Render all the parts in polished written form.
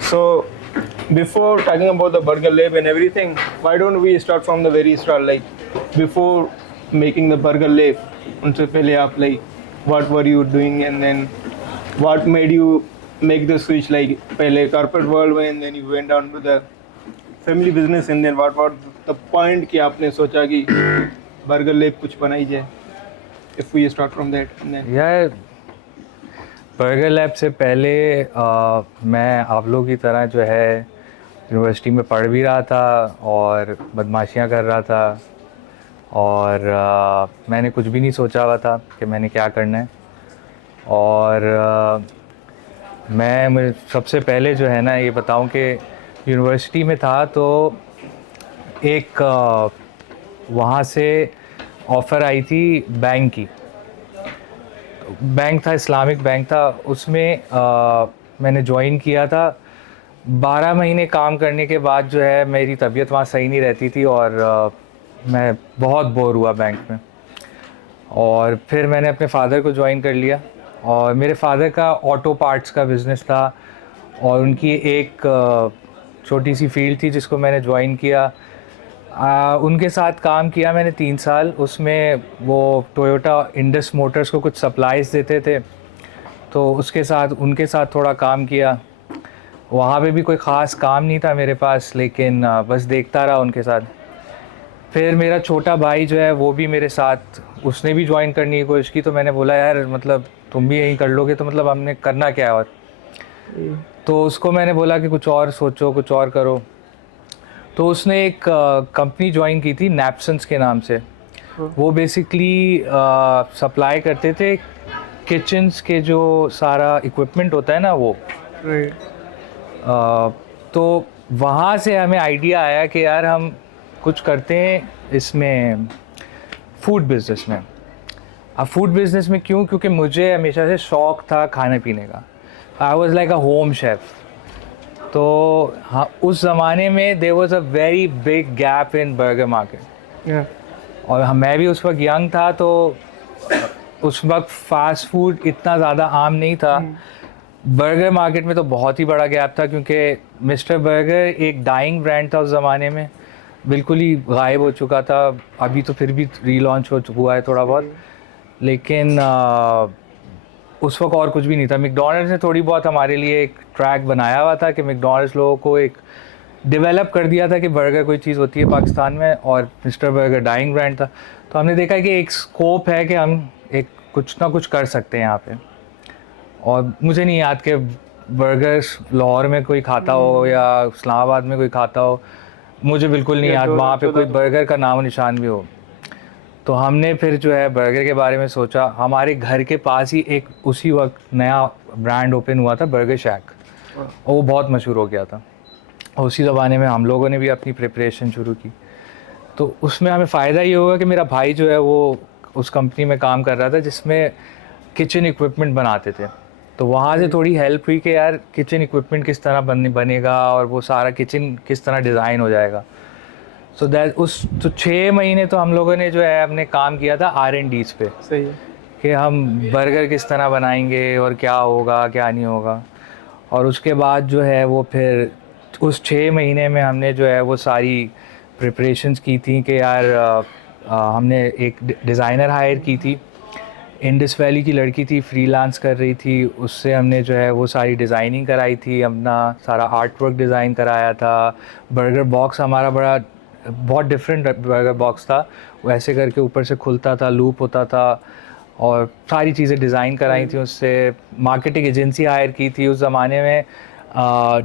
So, before talking about the Burger Lab and everything, why don't we start from the very start? Like, before making the Burger Lab, उनसे पहले आप like, what were you doing, and then what made you make the switch? Like, पहले corporate world में, and then you went down to the family business, and then what the point कि आपने सोचा कि Burger Lab कुछ बनाई जाए? If we start from that, and then यार बर्गर लैब से पहले मैं आप लोगों की तरह जो है यूनिवर्सिटी में पढ़ भी रहा था और बदमाशियां कर रहा था और मैंने कुछ भी नहीं सोचा हुआ था कि मैंने क्या करना है। और मैं सबसे पहले जो है ना ये बताऊं कि यूनिवर्सिटी में था तो एक वहाँ से ऑफ़र आई थी बैंक की। बैंक था, इस्लामिक बैंक था, उसमें मैंने ज्वाइन किया था। 12 महीने काम करने के बाद जो है मेरी तबीयत वहाँ सही नहीं रहती थी और मैं बहुत बोर हुआ बैंक में। और फिर मैंने अपने फादर को ज्वाइन कर लिया और मेरे फादर का ऑटो पार्ट्स का बिज़नेस था और उनकी एक छोटी सी फील्ड थी जिसको मैंने ज्वाइन किया। उनके साथ काम किया मैंने 3 साल। उसमें वो टोयोटा इंडस मोटर्स को कुछ सप्लाईज देते थे, तो उसके साथ उनके साथ थोड़ा काम किया। वहाँ पे भी कोई ख़ास काम नहीं था मेरे पास, लेकिन बस देखता रहा उनके साथ। फिर मेरा छोटा भाई जो है वो भी मेरे साथ, उसने भी ज्वाइन करने की कोशिश की, तो मैंने बोला यार मतलब तुम भी यहीं कर लोगे तो मतलब हमने करना क्या है। और तो उसको मैंने बोला कि कुछ और सोचो, कुछ और करो। तो उसने एक कंपनी ज्वाइन की थी नैपसन्स के नाम से। वो बेसिकली सप्लाई करते थे किचन्स के जो सारा इक्विपमेंट होता है ना वो। तो वहाँ से हमें आइडिया आया कि यार हम कुछ करते हैं इसमें फूड बिज़नेस में। अब फूड बिज़नेस में क्यों? क्योंकि मुझे हमेशा से शौक़ था खाने पीने का। I was like a home chef. तो हाँ, उस ज़माने में there was a very big gap in burger market. और मैं भी उस वक्त यंग था, तो उस वक्त फास्ट फूड इतना ज़्यादा आम नहीं था। बर्गर मार्केट में तो बहुत ही बड़ा गैप था, क्योंकि मिस्टर बर्गर एक डाइंग ब्रांड था उस ज़माने में, बिल्कुल ही गायब हो चुका था। अभी तो फिर भी रीलॉन्च हुआ है थोड़ा बहुत, लेकिन उस वक्त और कुछ भी नहीं था। मैकडॉनल्ड्स ने थोड़ी बहुत हमारे लिए एक ट्रैक बनाया हुआ था कि मैकडॉनल्ड्स लोगों को एक डेवलप कर दिया था कि बर्गर कोई चीज़ होती है पाकिस्तान में, और मिस्टर बर्गर डाइंग ब्रांड था। तो हमने देखा कि एक स्कोप है कि हम एक कुछ ना कुछ कर सकते हैं यहाँ पे। और मुझे नहीं याद कि बर्गर्स लाहौर में कोई खाता हो या इस्लामाबाद में कोई खाता हो, मुझे बिल्कुल नहीं याद वहाँ पे कोई बर्गर का नाम निशान भी हो। तो हमने फिर जो है बर्गर के बारे में सोचा। हमारे घर के पास ही एक उसी वक्त नया ब्रांड ओपन हुआ था, बर्गर शैक, और वो बहुत मशहूर हो गया था। और उसी ज़माने में हम लोगों ने भी अपनी प्रिपरेशन शुरू की। तो उसमें हमें फ़ायदा ये होगा कि मेरा भाई जो है वो उस कंपनी में काम कर रहा था जिसमें किचन इक्विपमेंट बनाते थे। तो वहाँ से थोड़ी हेल्प हुई कि यार किचन इक्विपमेंट किस तरह बनेगा और वो सारा किचन किस तरह डिज़ाइन हो जाएगा। सो दैट तो 6 महीने तो हम लोगों ने जो है हमने काम किया था R&Ds पे। सही है कि हम बर्गर किस तरह बनाएंगे और क्या होगा क्या नहीं होगा। और उसके बाद जो है वो फिर उस 6 महीने में हमने जो है वो सारी प्रिपरेशंस की थी कि यार हमने एक डिज़ाइनर हायर की थी, इंडस वैली की लड़की थी, फ्रीलांस कर रही थी। उससे हमने जो है वो सारी डिज़ाइनिंग कराई थी, अपना सारा आर्ट वर्क डिज़ाइन कराया था। बर्गर बॉक्स हमारा बहुत डिफरेंट बर्गर बॉक्स था, वैसे करके ऊपर से खुलता था, लूप होता था, और सारी चीज़ें डिज़ाइन कराई थी उससे। मार्केटिंग एजेंसी हायर की थी। उस ज़माने में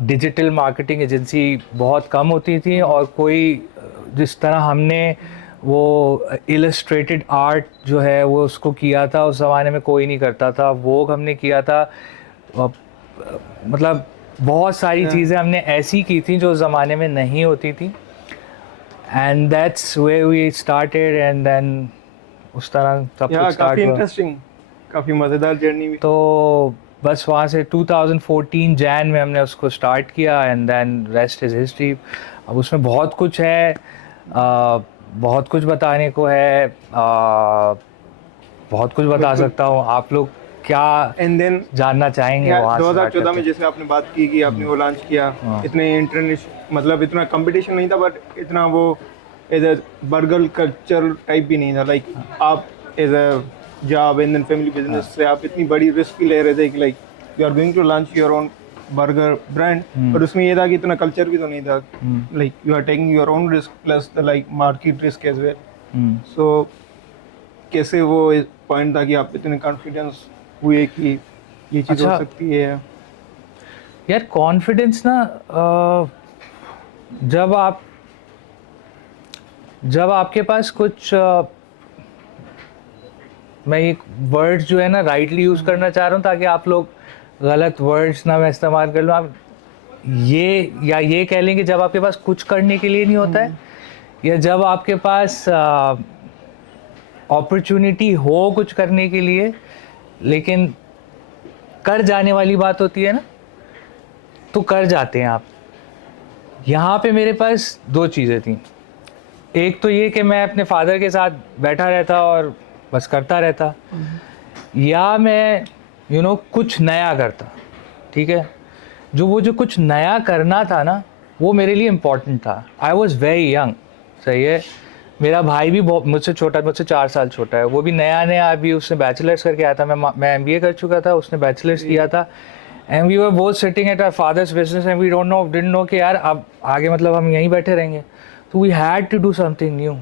डिजिटल मार्केटिंग एजेंसी बहुत कम होती थी, और कोई जिस तरह हमने वो इलस्ट्रेटेड आर्ट जो है वो उसको किया था उस ज़माने में कोई नहीं करता था। वो हमने किया था। मतलब बहुत सारी चीज़ें हमने ऐसी की थी जो उस ज़माने में नहीं होती थी। And that's where we started, and then उस तरह सब कुछ स्टार्ट काफ़ी हुआ। इंटरेस्टिंग, काफ़ी मज़ेदार जर्नी भी। तो बस वहाँ से 2014 जैन में हमने उसको स्टार्ट किया, and then rest is history. अब उसमें बहुत कुछ है, बहुत कुछ बताने को है, बहुत कुछ बता सकता हूँ। आप लोग क्या एंड देन जानना चाहेंगे वहाँ से 2014 में जैसे आपने बात की कि आपने वो लॉन्च किया, हाँ। इतने इंटरनेशनल मतलब इतना कंपटीशन नहीं था, बट इतना वो as a burger culture type भी नहीं था। लाइक आप as a job and then family business से आप इतनी बड़ी रिस्क ले रहे थे कि like you are going to launch your own burger brand, पर उसमें ये था कि इतना कल्चर भी तो नहीं था। Like you are taking your own risk plus the like market risk as well. So कैसे वो पॉइंट था कि आप इतने कॉन्फिडेंस हुए कि ये चीज़ हो अच्छा। सकती है? यार कॉन्फिडेंस ना जब आपके पास कुछ मैं एक वर्ड्स जो है ना राइटली यूज़ करना चाह रहा हूँ ताकि आप लोग गलत वर्ड्स ना मैं इस्तेमाल कर लूँ। आप ये कह लेंगे जब आपके पास कुछ करने के लिए नहीं होता है, या जब आपके पास अपॉर्चुनिटी हो कुछ करने के लिए लेकिन कर जाने वाली बात होती है ना, तो कर जाते हैं आप। यहाँ पे मेरे पास दो चीज़ें थी। एक तो ये कि मैं अपने फादर के साथ बैठा रहता और बस करता रहता, या मैं कुछ नया करता। ठीक है, जो कुछ नया करना था ना वो मेरे लिए इम्पोर्टेंट था। आई वॉज वेरी यंग, सही है। मेरा भाई भी बहुत मुझसे 4 साल छोटा है, वो भी नया अभी उसने बैचलर्स करके आया था। मैं MBA कर चुका था, उसने बैचलर्स किया था। And we were both sitting at our father's business and we didn't know कि यार अब आगे मतलब हम यहीं बैठे रहेंगे। तो we had to do something new.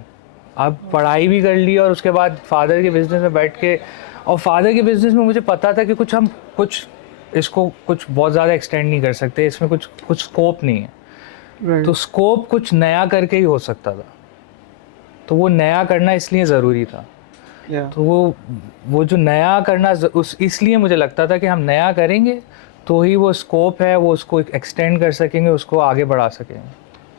अब पढ़ाई भी कर ली और उसके बाद फादर के बिज़नेस में बैठ के, और फादर के बिज़नेस में मुझे पता था कि कुछ इसको कुछ बहुत ज़्यादा एक्सटेंड नहीं कर सकते, इसमें कुछ स्कोप नहीं है। तो स्कोप कुछ नया करके ही हो सकता था, तो वो नया करना इसलिए ज़रूरी था। तो वो जो नया करना इसलिए मुझे लगता था कि हम नया करेंगे तो ही वो स्कोप है, वो उसको एक्सटेंड कर सकेंगे, उसको आगे बढ़ा सकेंगे।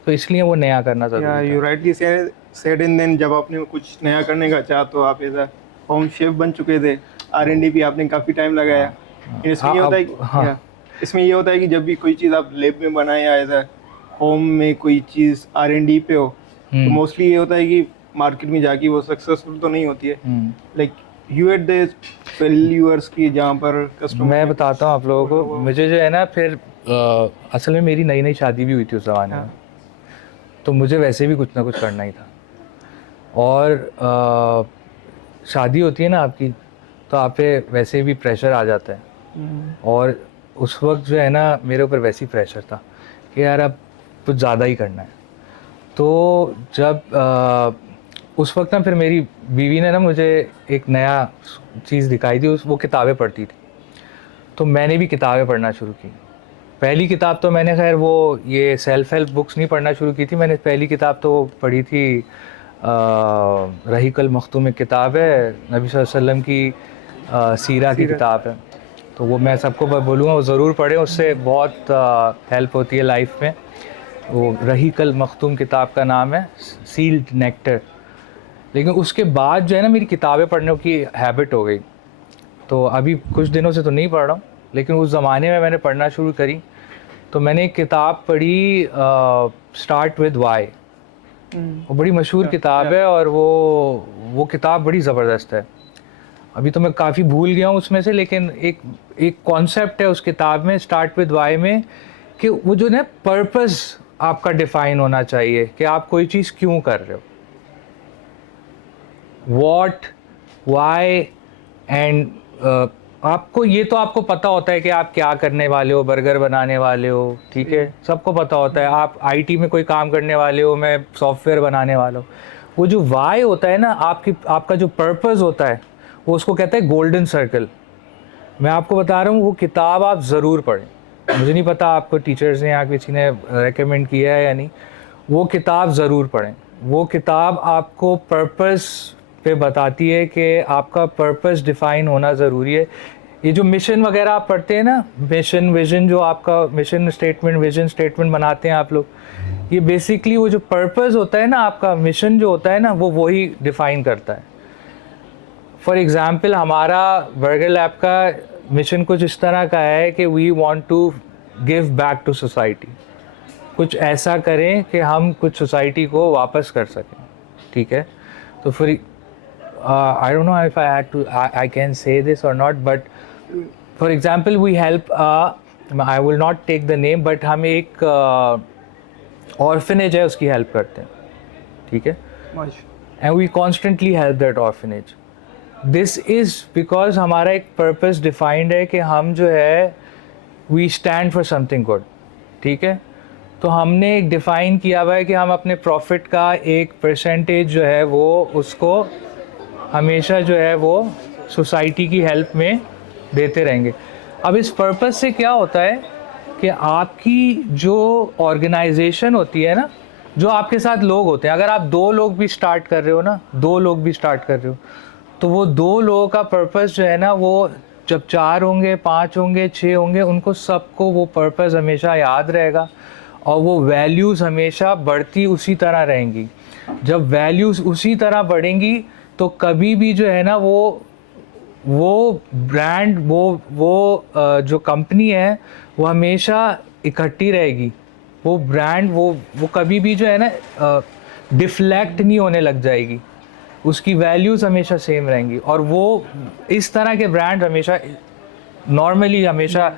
तो इसलिए वो नया करना ज़रूरी था। You rightly said in then जब आपने कुछ नया करने का चाहा तो आप एज अ होम शेफ बन चुके थे। R&D भी आपने काफ़ी टाइम लगाया। इसमें ये होता है इसमें ये होता है कि जब भी कोई चीज़ आप लैब में बनाए या एज अ होम में कोई चीज़ R&D पे हो तो मोस्टली ये होता है कि मार्केट में जाके वो सक्सेसफुल तो नहीं होती है। Like you at the failures की जहाँ पर कस्टमर। मैं बताता हूँ आप लोगों को। मुझे जो है ना फिर असल में मेरी नई शादी भी हुई थी उस ज़माने में, तो मुझे वैसे भी कुछ ना कुछ करना ही था। और शादी होती है ना आपकी, तो आप पे वैसे भी प्रेशर आ जाता है। और उस वक्त जो है ना मेरे ऊपर वैसे ही प्रेशर था कि यार अब कुछ ज़्यादा ही करना है। तो जब उस वक्त ना फिर मेरी बीवी ने ना मुझे एक नया चीज़ दिखाई थी, वो किताबें पढ़ती थी। तो मैंने भी किताबें पढ़ना शुरू की। पहली किताब तो मैंने खैर वो ये सेल्फ हेल्प बुक्स नहीं पढ़ना शुरू की थी। मैंने पहली किताब तो पढ़ी थी रहीकल मखतूम एक किताब है, नबी सल्लल्लाहु अलैहि वसल्लम की सीरा की किताब है। तो वो मैं सबको बोलूँगा वो ज़रूर पढ़ें, उससे बहुत हेल्प होती है लाइफ में। वो रहीकल मखतूम किताब का नाम है, सील्ड नेक्टर। लेकिन उसके बाद जो है ना मेरी किताबें पढ़ने की हैबिट हो गई। तो अभी कुछ दिनों से तो नहीं पढ़ रहा हूँ, लेकिन उस ज़माने में मैंने पढ़ना शुरू करी। तो मैंने एक किताब पढ़ी स्टार्ट विद वाई। वो बड़ी मशहूर किताब है और वो किताब बड़ी ज़बरदस्त है। अभी तो मैं काफ़ी भूल गया हूँ उसमें से, लेकिन एक कॉन्सेप्ट है उस किताब में स्टार्ट विद वाई में कि वो जो ना पर्पस आपका डिफ़ाइन होना चाहिए कि आप कोई चीज़ क्यों कर रहे हो। वॉट, वाई एंड आपको ये तो आपको पता होता है कि आप क्या करने वाले हो, बर्गर बनाने वाले हो, ठीक है, सबको पता होता है। आप IT में कोई काम करने वाले हो, मैं सॉफ्टवेयर बनाने वाला हूँ। वो जो वाई होता है ना आपका जो पर्पस होता है, वो उसको कहते हैं गोल्डन सर्कल। मैं आपको बता रहा हूँ वो किताब आप ज़रूर पढ़ें। मुझे नहीं पता आपको टीचर्स ने या किसी ने रेकमेंड किया है या नहीं, वो किताब ज़रूर पढ़ें। वो किताब आपको पर्पस पे बताती है कि आपका पर्पस डिफ़ाइन होना ज़रूरी है। ये जो मिशन वगैरह आप पढ़ते हैं ना, मिशन विजन, जो आपका मिशन स्टेटमेंट विजन स्टेटमेंट बनाते हैं आप लोग, ये बेसिकली वो जो पर्पस होता है ना, आपका मिशन जो होता है ना, वो वही डिफ़ाइन करता है। फॉर एग्ज़ाम्पल हमारा बर्गर लैब का मिशन कुछ इस तरह का है कि we want to give back to society. कुछ ऐसा करें कि हम कुछ सोसाइटी को वापस कर सकें, ठीक है। तो फिर I don't know if I can say this or not, but for example we help, I will not take the name, but हम एक ऑर्फनेज है उसकी हेल्प करते हैं, ठीक है, and we constantly help that orphanage. This is because हमारा एक पर्पस डिफाइंड है कि हम जो है we stand for something good, ठीक है. तो हमने एक डिफ़ाइन किया हुआ है कि हम अपने प्रॉफिट का एक परसेंटेज जो है वो उसको हमेशा जो है वो सोसाइटी की हेल्प में देते रहेंगे. अब इस पर्पस से क्या होता है कि आपकी जो ऑर्गेनाइजेशन होती है ना, जो आपके साथ लोग होते हैं, अगर आप 2 लोग भी स्टार्ट कर रहे हो ना, 2 लोग भी स्टार्ट कर रहे हो, तो वो 2 लोगों का पर्पस जो है ना, वो जब 4 होंगे, 5 होंगे, 6 होंगे, उनको सबको वो पर्पस हमेशा याद रहेगा और वो वैल्यूज़ हमेशा बढ़ती उसी तरह रहेंगी. जब वैल्यूज़ उसी तरह बढ़ेंगी तो कभी भी जो है ना वो ब्रांड वो जो कंपनी है वो हमेशा इकट्ठी रहेगी. वो ब्रांड वो कभी भी जो है ना डिफ्लेक्ट नहीं होने लग जाएगी. उसकी वैल्यूज़ हमेशा सेम रहेंगी और वो इस तरह के ब्रांड हमेशा नॉर्मली हमेशा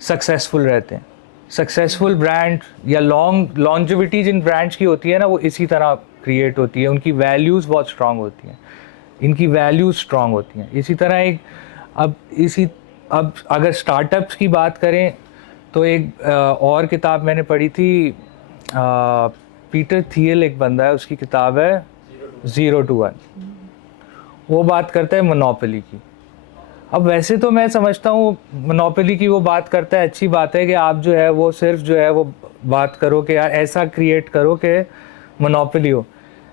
सक्सेसफुल रहते हैं. सक्सेसफुल ब्रांड या लॉन्जिविटी जिन ब्रांड्स की होती है ना, वो इसी तरह क्रिएट होती है. उनकी वैल्यूज़ बहुत स्ट्रांग होती हैं, इनकी वैल्यूज़ स्ट्रांग होती हैं. इसी तरह अब अगर स्टार्टअप्स की बात करें तो एक और किताब मैंने पढ़ी थी, पीटर थियल एक बंदा है, उसकी किताब है 0 to 1. वो बात करता है मोनोपोली की. अब वैसे तो मैं समझता हूँ मोनोपोली की वो बात करता है, अच्छी बात है कि आप जो है वो सिर्फ जो है वो बात करो कि यार ऐसा क्रिएट करो कि मोनोपोली हो.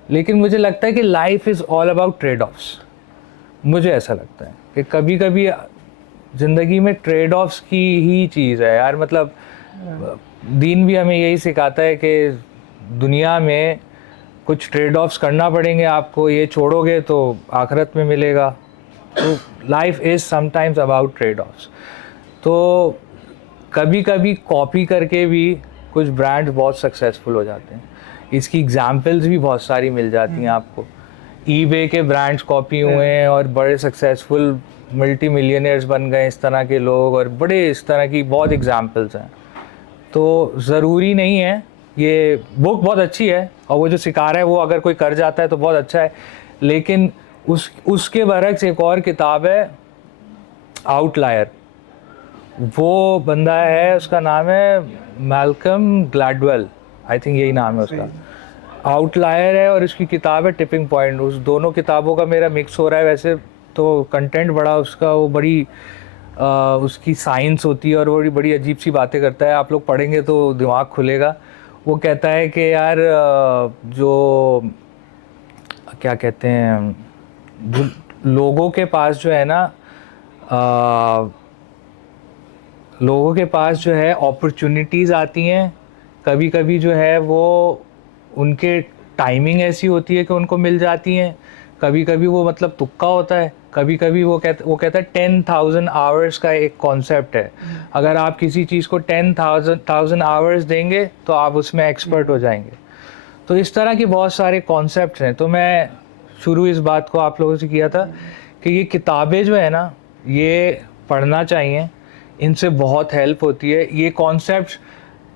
लेकिन मुझे लगता है कि life is all about trade offs. मुझे ऐसा लगता है कि कभी कभी ज़िंदगी में ट्रेड ऑफ्स की ही चीज़ है यार. मतलब दीन भी हमें यही सिखाता है कि दुनिया में कुछ ट्रेड ऑफ्स करना पड़ेंगे आपको, ये छोड़ोगे तो आखिरत में मिलेगा. तो life is sometimes about trade offs. तो कभी कभी कॉपी करके भी कुछ ब्रांड्स बहुत सक्सेसफुल हो जाते हैं. इसकी एग्जांपल्स भी बहुत सारी मिल जाती हैं आपको. ईबे के ब्रांड्स कॉपी हुए हैं और बड़े सक्सेसफुल मल्टी मिलियनियर्स बन गए इस तरह के लोग, और बड़े इस तरह की बहुत एग्जांपल्स हैं. तो ज़रूरी नहीं है. ये बुक बहुत अच्छी है और वो जो सिखा रहा है वो अगर कोई कर जाता है तो बहुत अच्छा है. लेकिन उसके बरक्स एक और किताब है आउटलायर. वो बंदा है, उसका नाम है मैल्कम ग्लैडवेल, आई थिंक यही नाम है उसका. आउटलायर है और इसकी किताब है टिपिंग पॉइंट. उस दोनों किताबों का मेरा मिक्स हो रहा है. वैसे तो कंटेंट बड़ा उसका वो बड़ी उसकी साइंस होती है और वो बड़ी अजीब सी बातें करता है. आप लोग पढ़ेंगे तो दिमाग खुलेगा. वो कहता है कि यार जो क्या कहते हैं, जो लोगों के पास जो है ना लोगों के पास जो है अपॉर्चुनिटीज़ आती हैं, कभी कभी जो है वो उनके टाइमिंग ऐसी होती है कि उनको मिल जाती हैं, कभी कभी वो मतलब तुक्का होता है, कभी कभी वो कहता है 10,000 आवर्स का एक कॉन्सेप्ट है. अगर आप किसी चीज़ को 10,000 आवर्स देंगे तो आप उसमें एक्सपर्ट हो जाएंगे. तो इस तरह के बहुत सारे कॉन्सेप्ट्स हैं. तो मैं शुरू इस बात को आप लोगों से किया था कि ये किताबें जो है ना ये पढ़ना चाहिए. इनसे बहुत हेल्प होती है. ये कॉन्सेप्ट्स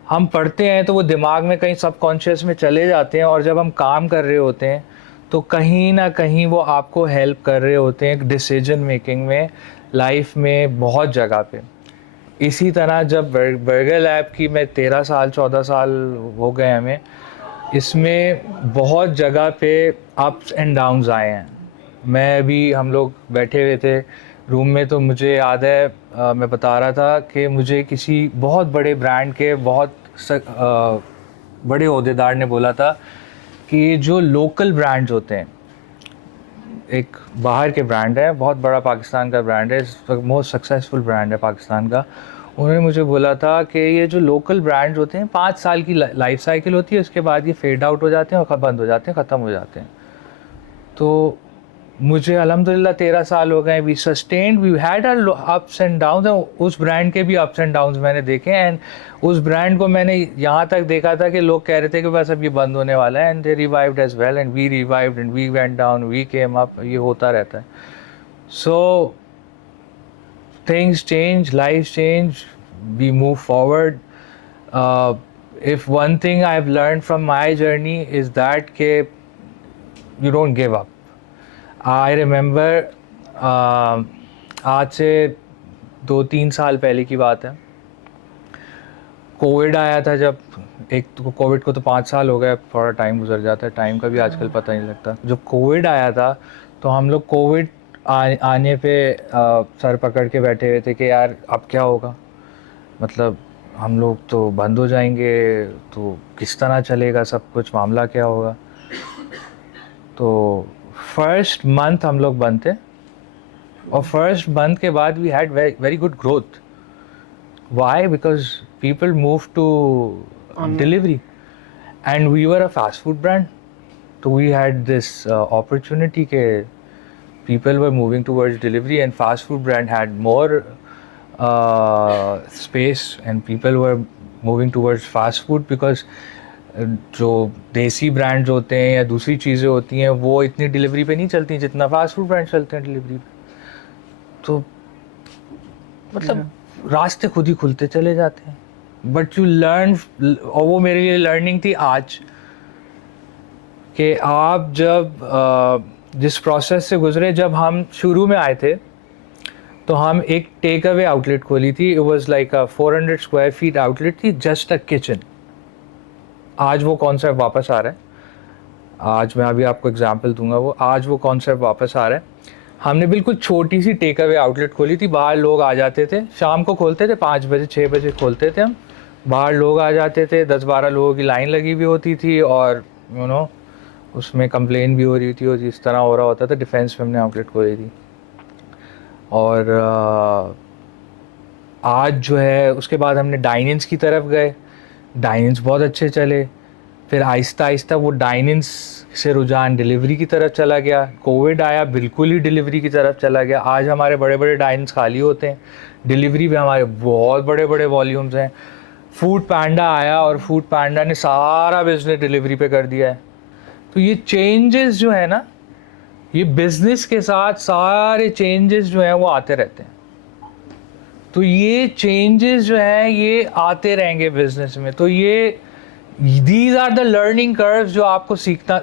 हम पढ़ते हैं तो वो दिमाग में कहीं सबकॉन्शियस में चले जाते हैं, और जब हम काम कर रहे होते हैं तो कहीं ना कहीं वो आपको हेल्प कर रहे होते हैं डिसीजन मेकिंग में, लाइफ में बहुत जगह पे. इसी तरह जब बर्गर लैब की मैं 13 साल 14 साल हो गए हमें, इसमें बहुत जगह पे अप्स एंड डाउन्स आए हैं. मैं भी, हम लोग बैठे हुए थे रूम में, तो मुझे याद है मैं बता रहा था कि मुझे किसी बहुत बड़े ब्रांड के बहुत बड़े ओहदेदार ने बोला था कि जो लोकल ब्रांड्स होते हैं, एक बाहर के ब्रांड है, बहुत बड़ा पाकिस्तान का ब्रांड है, मोस्ट सक्सेसफुल ब्रांड है पाकिस्तान का, उन्होंने मुझे बोला था कि ये जो लोकल ब्रांड्स होते हैं 5 साल की लाइफ साइकिल होती है, उसके बाद ये फेड आउट हो जाते हैं और बंद हो जाते हैं, ख़त्म हो जाते हैं. तो मुझे अल्हम्दुलिल्लाह 13 साल हो गए, we sustained, we had ups and downs. उस ब्रांड के भी अप्स एंड डाउन्स मैंने देखे. एंड उस ब्रांड को मैंने यहाँ तक देखा था कि लोग कह रहे थे कि बस अब ये बंद होने वाला है, and they revived as well, and we revived, and we went down, we came up. ये होता रहता है. सो things change, lives change, we move forward. If one thing I've learned from my journey is that you don't give up. I remember आज से 2-3 साल पहले की बात है, कोविड आया था जब, एक तो कोविड को तो 5 साल हो गए, थोड़ा टाइम गुजर जाता है, टाइम का भी आजकल पता नहीं लगता। जब कोविड आया था तो हम लोग कोविड आने पे सर पकड़ के बैठे हुए थे कि यार अब क्या होगा, मतलब हम लोग तो बंद हो जाएंगे, तो किस तरह चलेगा सब कुछ, मामला क्या होगा। तो फर्स्ट मंथ हम लोग बंद थे, और फर्स्ट मंथ के बाद we had very good growth. Why? Because people moved to delivery, and we were a fast food brand, so we had this opportunity that people were moving towards delivery, and fast food brand had more space, and people were moving towards fast food because जो देसी brands होते हैं या दूसरी चीज़ें होती हैं वो इतनी डिलीवरी पे नहीं चलती जितना फास्ट फूड ब्रांड चलते हैं डिलीवरी पे। तो मतलब रास्ते खुद ही खुलते चले जाते हैं। बट यू लर्न, और वो मेरे लिए लर्निंग थी आज कि आप जब जिस प्रोसेस से गुजरे, जब हम शुरू में आए थे तो हम एक टेक अवे आउटलेट खोली थी। It was like a 400 square feet outlet थी, जस्ट अ किचन। आज वो कॉन्सेप्ट वापस आ रहा है, आज मैं अभी आपको एग्जांपल दूंगा, वो आज वो कॉन्सेप्ट वापस आ रहा है। हमने बिल्कुल छोटी सी टेक अवे आउटलेट खोली थी, बाहर लोग आ जाते थे, शाम को खोलते थे 5 बजे 6 बजे खोलते थे हम, बाहर लोग आ जाते थे, 10-12 लोगों की लाइन लगी हुई होती थी, और यू नो उसमें कंप्लेन भी हो रही थी, और जिस तरह हो रहा होता था। डिफेंस में हमने आउटलेट खोली थी, और आज जो है उसके बाद हमने डाइनिंग्स की तरफ गए, डाइनिंग्स बहुत अच्छे चले। फिर आहिस्ता आहिस्ता वो डाइनिंग्स से रुझान डिलीवरी की तरफ चला गया। कोविड आया, बिल्कुल ही डिलीवरी की तरफ चला गया। आज हमारे बड़े बड़े डाइनिंग्स खाली होते हैं, डिलीवरी पे हमारे बहुत बड़े बड़े वॉल्यूम्स हैं। फूड पैंडा आया और फूड पैंडा ने सारा बिजनेस डिलीवरी पे कर दिया है। तो ये चेंजेस जो है ना, ये बिजनेस के साथ सारे चेंजेस जो हैं वो आते रहते हैं। तो ये चेंजेस जो हैं ये आते रहेंगे बिजनेस में। तो ये these are the learning curves जो आपको सीखना,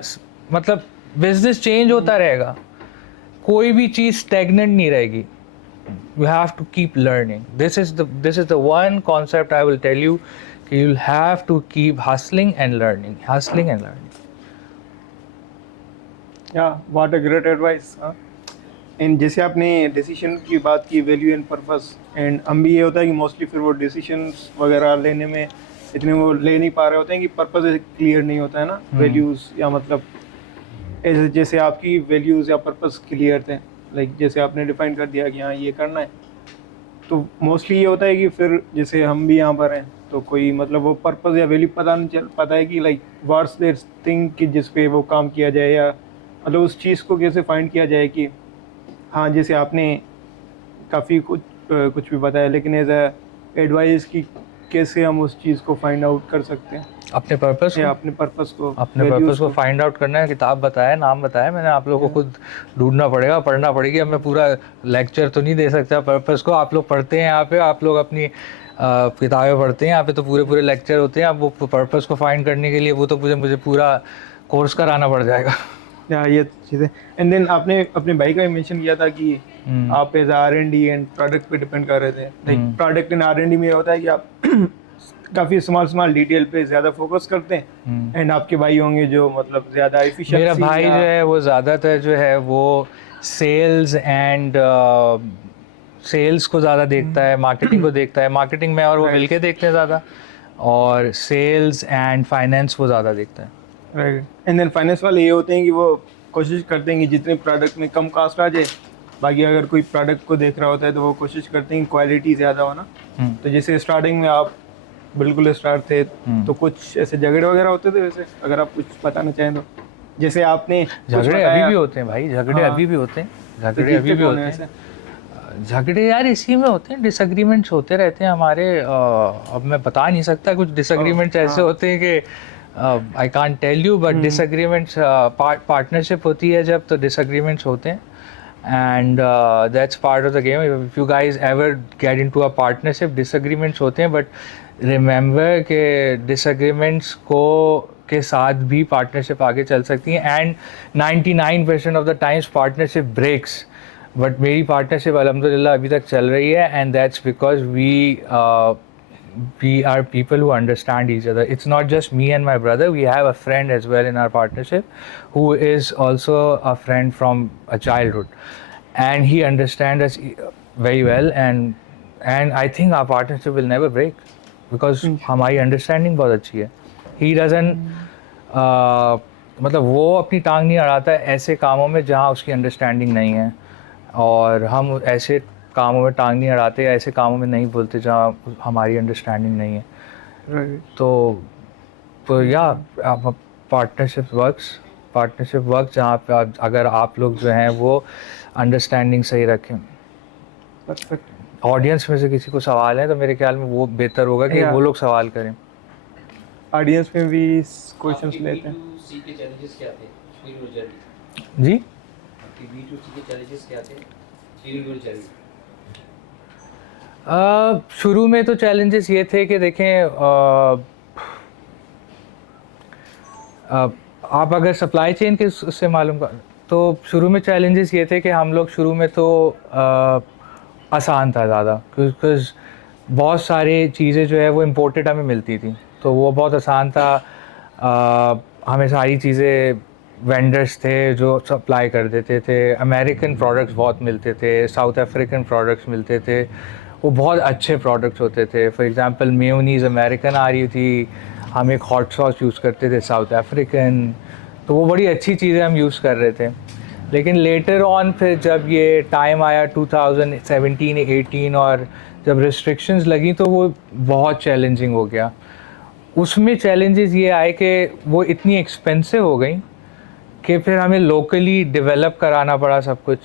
मतलब बिजनेस चेंज होता रहेगा, कोई भी चीज़ स्टैग्नेंट नहीं रहेगी। You have to keep learning. This is the one concept I will tell you कि you have to keep hustling and learning, hustling and learning. Yeah what a great advice. And जैसे आपने decision की बात की, value and purpose, and हम भी ये होता है कि मोस्टली फिर वो डिसीजंस वगैरह लेने में इतने वो ले नहीं पा रहे होते हैं कि पर्पस क्लियर नहीं होता है ना, वैल्यूज़, या मतलब ऐसे जैसे आपकी वैल्यूज़ या पर्पस क्लियर थे, लाइक जैसे आपने डिफाइन कर दिया कि हाँ ये करना है, तो मोस्टली ये होता है कि फिर जैसे हम भी यहाँ पर हैं तो कोई मतलब वो पर्पस या वैल्यू पता नहीं चल पाता है कि लाइक व्हाट्स देयर थिंग कि जिस पे वो काम किया जाए, या मतलब उस चीज़ को कैसे फाइंड किया जाए कि हाँ, जैसे आपने काफ़ी कुछ भी बताया, लेकिन एज ए एडवाइस की कैसे हम उस चीज़ को फाइंड आउट कर सकते हैं, अपने पर्पस को, अपने पर्पस को फाइंड आउट करना है। किताब बताया, नाम बताया मैंने, आप लोगों को खुद ढूंढना पड़ेगा, पढ़ना पड़ेगी। अब मैं पूरा लेक्चर तो नहीं दे सकता पर्पस को, आप लोग पढ़ते हैं यहाँ पे, आप लोग अपनी किताबें पढ़ते हैं यहाँ पे, तो पूरे लेक्चर होते हैं। अब वो पर्पस को फाइंड करने के लिए वो तो मुझे पूरा कोर्स कराना पड़ जाएगा। या ये चीज़ें। एंड देन आपने अपने भाई का भी मेंशन किया था कि आप एज R&D एंड प्रोडक्ट पे डिपेंड कर रहे थे। लाइक प्रोडक्ट इन R&D में होता है कि आप काफ़ी स्मॉल डिटेल पे ज़्यादा फोकस करते हैं, एंड आपके भाई होंगे जो मतलब ज़्यादा एफिशिएंसी। मेरा भाई जो है वो ज़्यादातर जो है वो सेल्स एंड सेल्स को ज़्यादा देखता है, मार्केटिंग को देखता है। मार्केटिंग में और वो मिलके देखते हैं ज़्यादा, और सेल्स एंड फाइनेंस वो ज़्यादा देखता है। राइट। एंड देन फाइनेंस वाले ये होते हैं कि वो कोशिश करते हैं कि जितने प्रोडक्ट में कम कास्ट आ जाए, बाकी अगर कोई प्रोडक्ट को देख रहा होता है तो वो कोशिश करते हैं कि क्वालिटी ज़्यादा हो ना। तो जैसे स्टार्टिंग में आप बिल्कुल स्टार्ट थे तो कुछ ऐसे झगड़े वगैरह होते थे, वैसे अगर आप कुछ बताना चाहें तो। जैसे आपने झगड़े अभी भी होते हैं भाई, झगड़े अभी भी होते हैं, झगड़े अभी भी होते हैं। झगड़े यार इसी में होते हैं, डिसएग्रीमेंट्स होते रहते हैं हमारे। अब मैं बता नहीं सकता, कुछ डिसएग्रीमेंट्स ऐसे होते हैं कि I can't tell you, but disagreements, partnership होती है जब, तो डिसएग्रीमेंट्स होते हैं। and that's part of the game. If you guys ever get into a partnership, disagreements होते हैं, but remember कि disagreements को के साथ भी partnership आगे चल सकती है, and 99% of the times partnership breaks, but मेरी partnership अल्हम्दुलिल्लाह अभी तक चल रही है, and that's because we are people who understand each other. It's not just me and my brother. We have a friend as well in our partnership who is also a friend from a childhood, and he understands us very well, and I think our partnership will never break because हमारी understanding बहुत अच्छी है. He doesn't मतलब वो अपनी टांग नहीं अड़ाता है ऐसे कामों में जहाँ उसकी अंडरस्टैंडिंग नहीं है, और हम ऐसे कामों में टांग नहीं अड़ाते, ऐसे कामों में नहीं बोलते जहाँ हमारी अंडरस्टैंडिंग नहीं है. Right. तो या पार्टनरशिप वर्क्स जहाँ पे अगर आप लोग जो हैं वो अंडरस्टैंडिंग सही रखें. Perfect. ऑडियंस में से किसी को सवाल है तो मेरे ख्याल में वो बेहतर होगा कि Yeah. वो लोग सवाल करें. ऑडियंस में भी क्वेश्चंस लेते हैं. B2C के challenges क्या थे? Share your journey. जी आपके B2C के challenges क्या थे? Share your journey. शुरू में तो चैलेंजेस ये थे कि देखें आप अगर सप्लाई चेन के उससे मालूम कर, तो शुरू में चैलेंजेस ये थे कि हम लोग शुरू में तो आसान था ज़्यादा, बिकॉज बहुत सारी चीज़ें जो है वो इम्पोर्टेड हमें मिलती थी, तो वो बहुत आसान था. हमें सारी चीज़ें वेंडर्स थे जो सप्लाई कर देते थे. अमेरिकन प्रोडक्ट्स बहुत मिलते थे, साउथ अफ्रीकन प्रोडक्ट्स मिलते थे, वो बहुत अच्छे प्रोडक्ट्स होते थे. फॉर एग्जांपल मेयोनीज़ अमेरिकन आ रही थी, हम एक हॉट सॉस यूज़ करते थे साउथ अफ्रीकन, तो वो बड़ी अच्छी चीज़ें हम यूज़ कर रहे थे. लेकिन लेटर ऑन फिर जब ये टाइम आया 2017-18 और जब रिस्ट्रिक्शंस लगी तो वो बहुत चैलेंजिंग हो गया. उसमें चैलेंजेस ये आए कि वो इतनी एक्सपेंसिव हो गई कि फिर हमें लोकली डेवलप कराना पड़ा सब कुछ.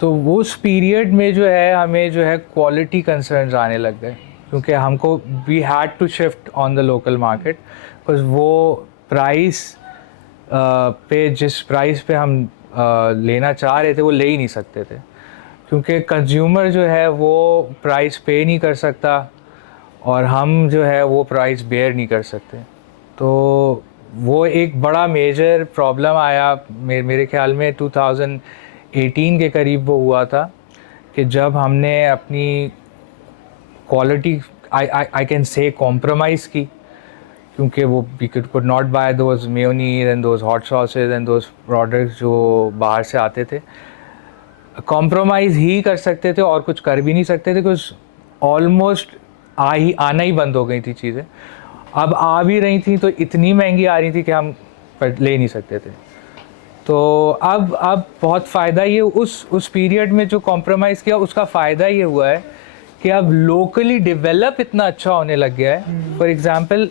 तो उस पीरियड में जो है हमें जो है क्वालिटी कंसर्न्स आने लग गए, क्योंकि हमको we had to shift on the local market, because वो प्राइस पे जिस प्राइस पे हम लेना चाह रहे थे वो ले ही नहीं सकते थे, क्योंकि कंज्यूमर जो है वो प्राइस पे नहीं कर सकता और हम जो है वो प्राइस बेयर नहीं कर सकते. तो वो एक बड़ा मेजर प्रॉब्लम आया मेरे ख्याल में 2018 के करीब वो हुआ था कि जब हमने अपनी quality I can say compromise की, क्योंकि वो we could not buy those mayonnaise and those hot sauces and those products जो बाहर से आते थे. कॉम्प्रोमाइज़ ही कर सकते थे और कुछ कर भी नहीं सकते थे, बिकॉज ऑलमोस्ट आना ही बंद हो गई थी चीज़ें. अब आ भी रही थी तो इतनी महंगी आ रही थी कि हम ले नहीं सकते थे. तो अब बहुत फ़ायदा ये उस पीरियड में जो कॉम्प्रोमाइज़ किया उसका फ़ायदा ये हुआ है कि अब लोकली डेवलप इतना अच्छा होने लग गया है. फॉर एग्ज़ाम्पल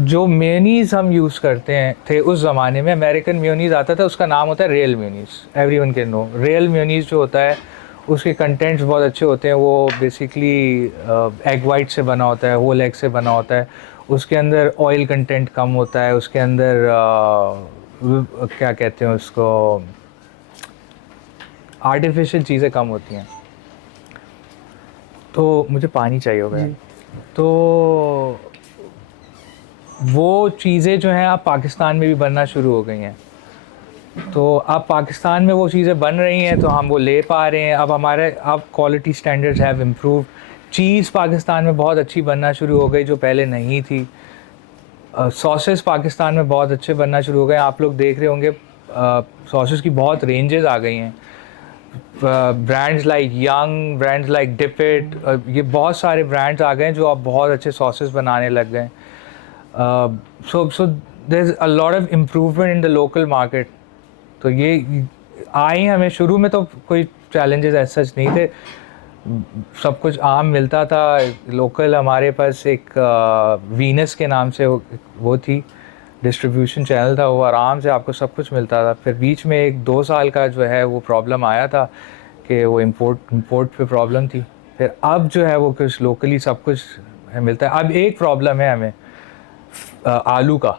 जो मेयोनीज़ हम यूज़ करते हैं थे उस ज़माने में, अमेरिकन मेयोनीज़ आता था, उसका नाम होता है real mayonnaise. Everyone can know real mayonnaise जो होता है उसके कंटेंट्स बहुत अच्छे होते हैं. वो बेसिकली एग वाइट से बना होता है, होल एग से बना होता है, उसके अंदर ऑयल कंटेंट कम होता है, उसके अंदर क्या कहते हैं उसको, आर्टिफिशियल चीज़ें कम होती हैं. तो मुझे पानी चाहिए होगा. तो वो चीज़ें जो हैं अब पाकिस्तान में भी बनना शुरू हो गई हैं. तो अब पाकिस्तान में वो चीज़ें बन रही हैं तो हम वो ले पा रहे हैं. अब क्वालिटी स्टैंडर्ड्स हैव इम्प्रूव. चीज़ पाकिस्तान में बहुत अच्छी बनना शुरू हो गई जो पहले नहीं थी. सॉसेस पाकिस्तान में बहुत अच्छे बनना शुरू हो गए. आप लोग देख रहे होंगे सॉसेस की बहुत रेंजेस आ गई हैं. Brands like young, brands like डिपिट, ये बहुत सारे ब्रांड्स आ गए हैं जो अब बहुत अच्छे सॉसेस बनाने लग गए. So there is a lot of improvement in the local market. तो ये आए हमें शुरू में तो कोई चैलेंजेस ऐसा सच नहीं थे, सब कुछ आम मिलता था. लोकल हमारे पास एक वीनस के नाम से वो थी, डिस्ट्रीब्यूशन चैनल था, वो आराम से आपको सब कुछ मिलता था. फिर बीच में 1-2 साल का जो है वो प्रॉब्लम आया था कि वो इम्पोर्ट पे प्रॉब्लम थी. फिर अब जो है वो कुछ लोकली सब कुछ मिलता है. अब एक प्रॉब्लम है हमें आलू का.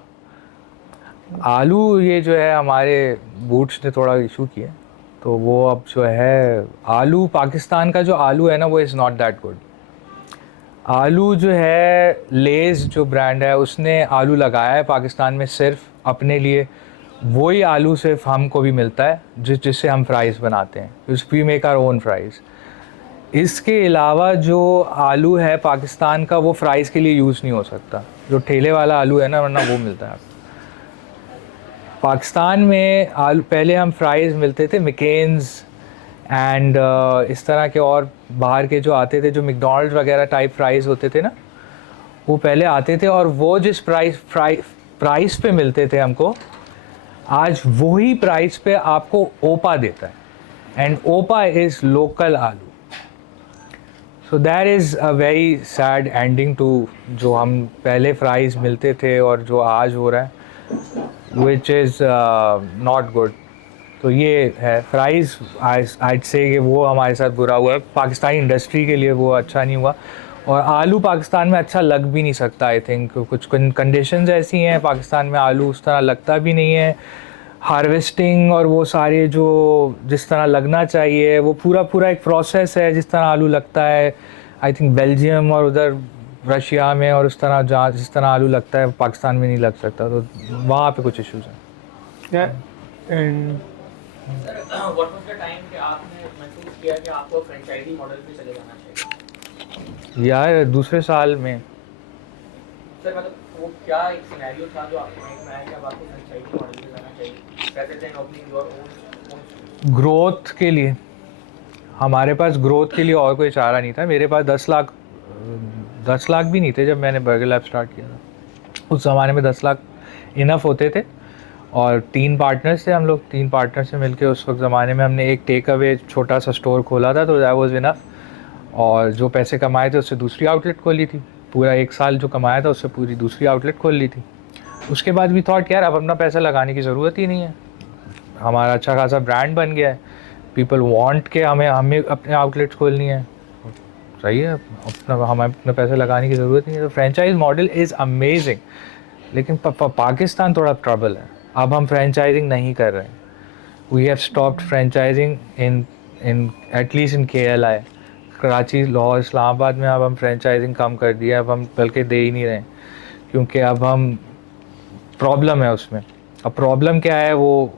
आलू ये जो है हमारे बूट्स ने थोड़ा इशू किया, तो वो अब जो है आलू, पाकिस्तान का जो आलू है ना वो इज़ नॉट दैट गुड। आलू जो है, लेज़ जो ब्रांड है उसने आलू लगाया है पाकिस्तान में सिर्फ अपने लिए, वही आलू सिर्फ हमको भी मिलता है जिससे हम फ्राइज़ बनाते हैं, we make our own fries. इसके अलावा जो आलू है पाकिस्तान का वो फ्राइज़ के लिए यूज़ नहीं हो सकता, जो ठेले वाला आलू है ना, वरना वो मिलता है। पाकिस्तान में आलू पहले हम फ्राइज़ मिलते थे मैकेन्स एंड इस तरह के, और बाहर के जो आते थे जो मैकडॉनल्ड्स वगैरह टाइप फ्राइज़ होते थे ना, वो पहले आते थे और वो जिस प्राइस पे मिलते थे हमको, आज वही प्राइस पे आपको ओपा देता है, एंड ओपा इज़ लोकल आलू। So that is a very sad ending to जो हम पहले फ्राइज़ मिलते थे और जो आज हो रहा है, विच इज़ नॉट गुड। तो ये है फ्राइज़, आज से कि वो हमारे साथ बुरा हुआ है, पाकिस्तानी इंडस्ट्री के लिए वो अच्छा नहीं हुआ, और आलू पाकिस्तान में अच्छा लग भी नहीं सकता। आई थिंक कुछ कंडीशंस ऐसी हैं पाकिस्तान में, आलू उस तरह लगता भी नहीं है, हार्वेस्टिंग और वो सारे जो जिस तरह लगना चाहिए वो पूरा एक प्रोसेस है जिस तरह आलू लगता है। आई थिंक बेल्जियम और उधर रशिया में और उस तरह जहाँ जिस तरह आलू लगता है पाकिस्तान में नहीं लग सकता, तो वहाँ पे कुछ इश्यूज हैं। Yeah, and sir what was the time कि आपने महसूस किया कि आपको फ्रेंचाइजी मॉडल पे चले जाना चाहिए? यार दूसरे साल में सर मतलब वो क्या एक सिनेरियो था जो आपके माइंड में आया कि अब आपको फ्रेंचाइजी मॉडल पे जाना चाहिए rather than opening your own growth के लिए, हमारे पास ग्रोथ के लिए और कोई चारा नहीं था। मेरे पास 10 लाख भी नहीं थे जब मैंने बर्गर लैब स्टार्ट किया था। उस ज़माने में 10 लाख इनफ होते थे, और 3 पार्टनर्स थे हम लोग, 3 पार्टनर से मिलके उस वक्त ज़माने में हमने एक टेक अवे छोटा सा स्टोर खोला था, तो दैट वाज इनफ। और जो पैसे कमाए थे उससे दूसरी आउटलेट खोली थी, पूरा 1 साल जो कमाया था उससे पूरी दूसरी आउटलेट खोल ली थी। उसके बाद भी थॉट यार अब अपना पैसा लगाने की ज़रूरत ही नहीं है, हमारा अच्छा खासा ब्रांड बन गया है, पीपल वांट के हमें अपने आउटलेट्स खोलनी है, सही है, हमें अपना पैसा लगाने की ज़रूरत नहीं है। तो फ्रेंचाइज मॉडल इज़ अमेजिंग, लेकिन पाकिस्तान थोड़ा ट्रबल है, अब हम फ्रेंचाइजिंग नहीं कर रहे हैं। We have stopped franchising in at least in KLI, Karachi, Lahore, Islamabad में अब हम फ्रेंचाइजिंग कम कर दिया, अब हम बल्कि दे ही नहीं रहे, क्योंकि अब हम प्रॉब्लम है उसमें। अब प्रॉब्लम क्या है वो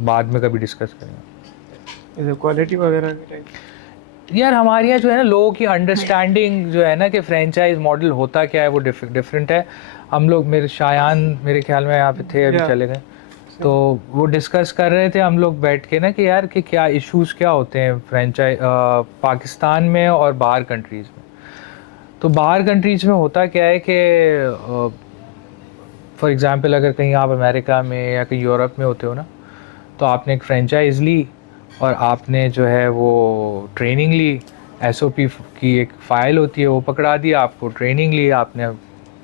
बाद में कभी डिस्कस करेंगे। क्वालिटी वगैरह के टाइप यार हमारे यहाँ जो है ना लोगों की अंडरस्टैंडिंग जो है ना कि फ्रेंचाइज मॉडल होता क्या है वो डिफरेंट है। हम लोग, मेरे शायान मेरे ख्याल में यहाँ पे थे, अभी चले गए, तो वो डिस्कस कर रहे थे हम लोग बैठ के ना कि यार कि क्या इश्यूज़ क्या होते हैं फ्रेंचाइज पाकिस्तान में और बाहर कंट्रीज़ में। तो बाहर कंट्रीज़ में होता क्या है कि फॉर एग्ज़ाम्पल अगर कहीं आप अमेरिका में या कहीं यूरोप में होते हो ना, तो आपने एक फ्रेंचाइज ली और आपने जो है वो ट्रेनिंग ली, SOP की एक फ़ाइल होती है वो पकड़ा दी, आपको ट्रेनिंग ली, आपने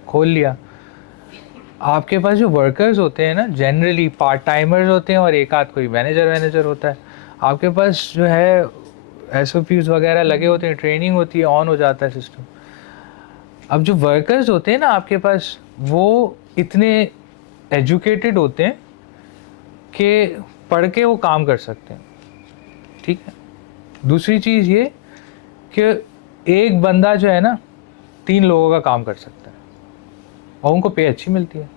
खोल लिया। आपके पास जो वर्कर्स होते हैं ना जनरली पार्ट टाइमर्स होते हैं और एक आध कोई मैनेजर होता है। आपके पास जो है SOPs वगैरह लगे होते हैं, ट्रेनिंग होती है, ऑन हो जाता है सिस्टम। अब जो वर्कर्स होते हैं ना आपके पास, वो इतने एजुकेटेड होते हैं कि पढ़ के वो काम कर सकते हैं, ठीक है। दूसरी चीज़ ये कि एक बंदा जो है ना 3 लोगों का काम कर सकता है और उनको पे अच्छी मिलती है।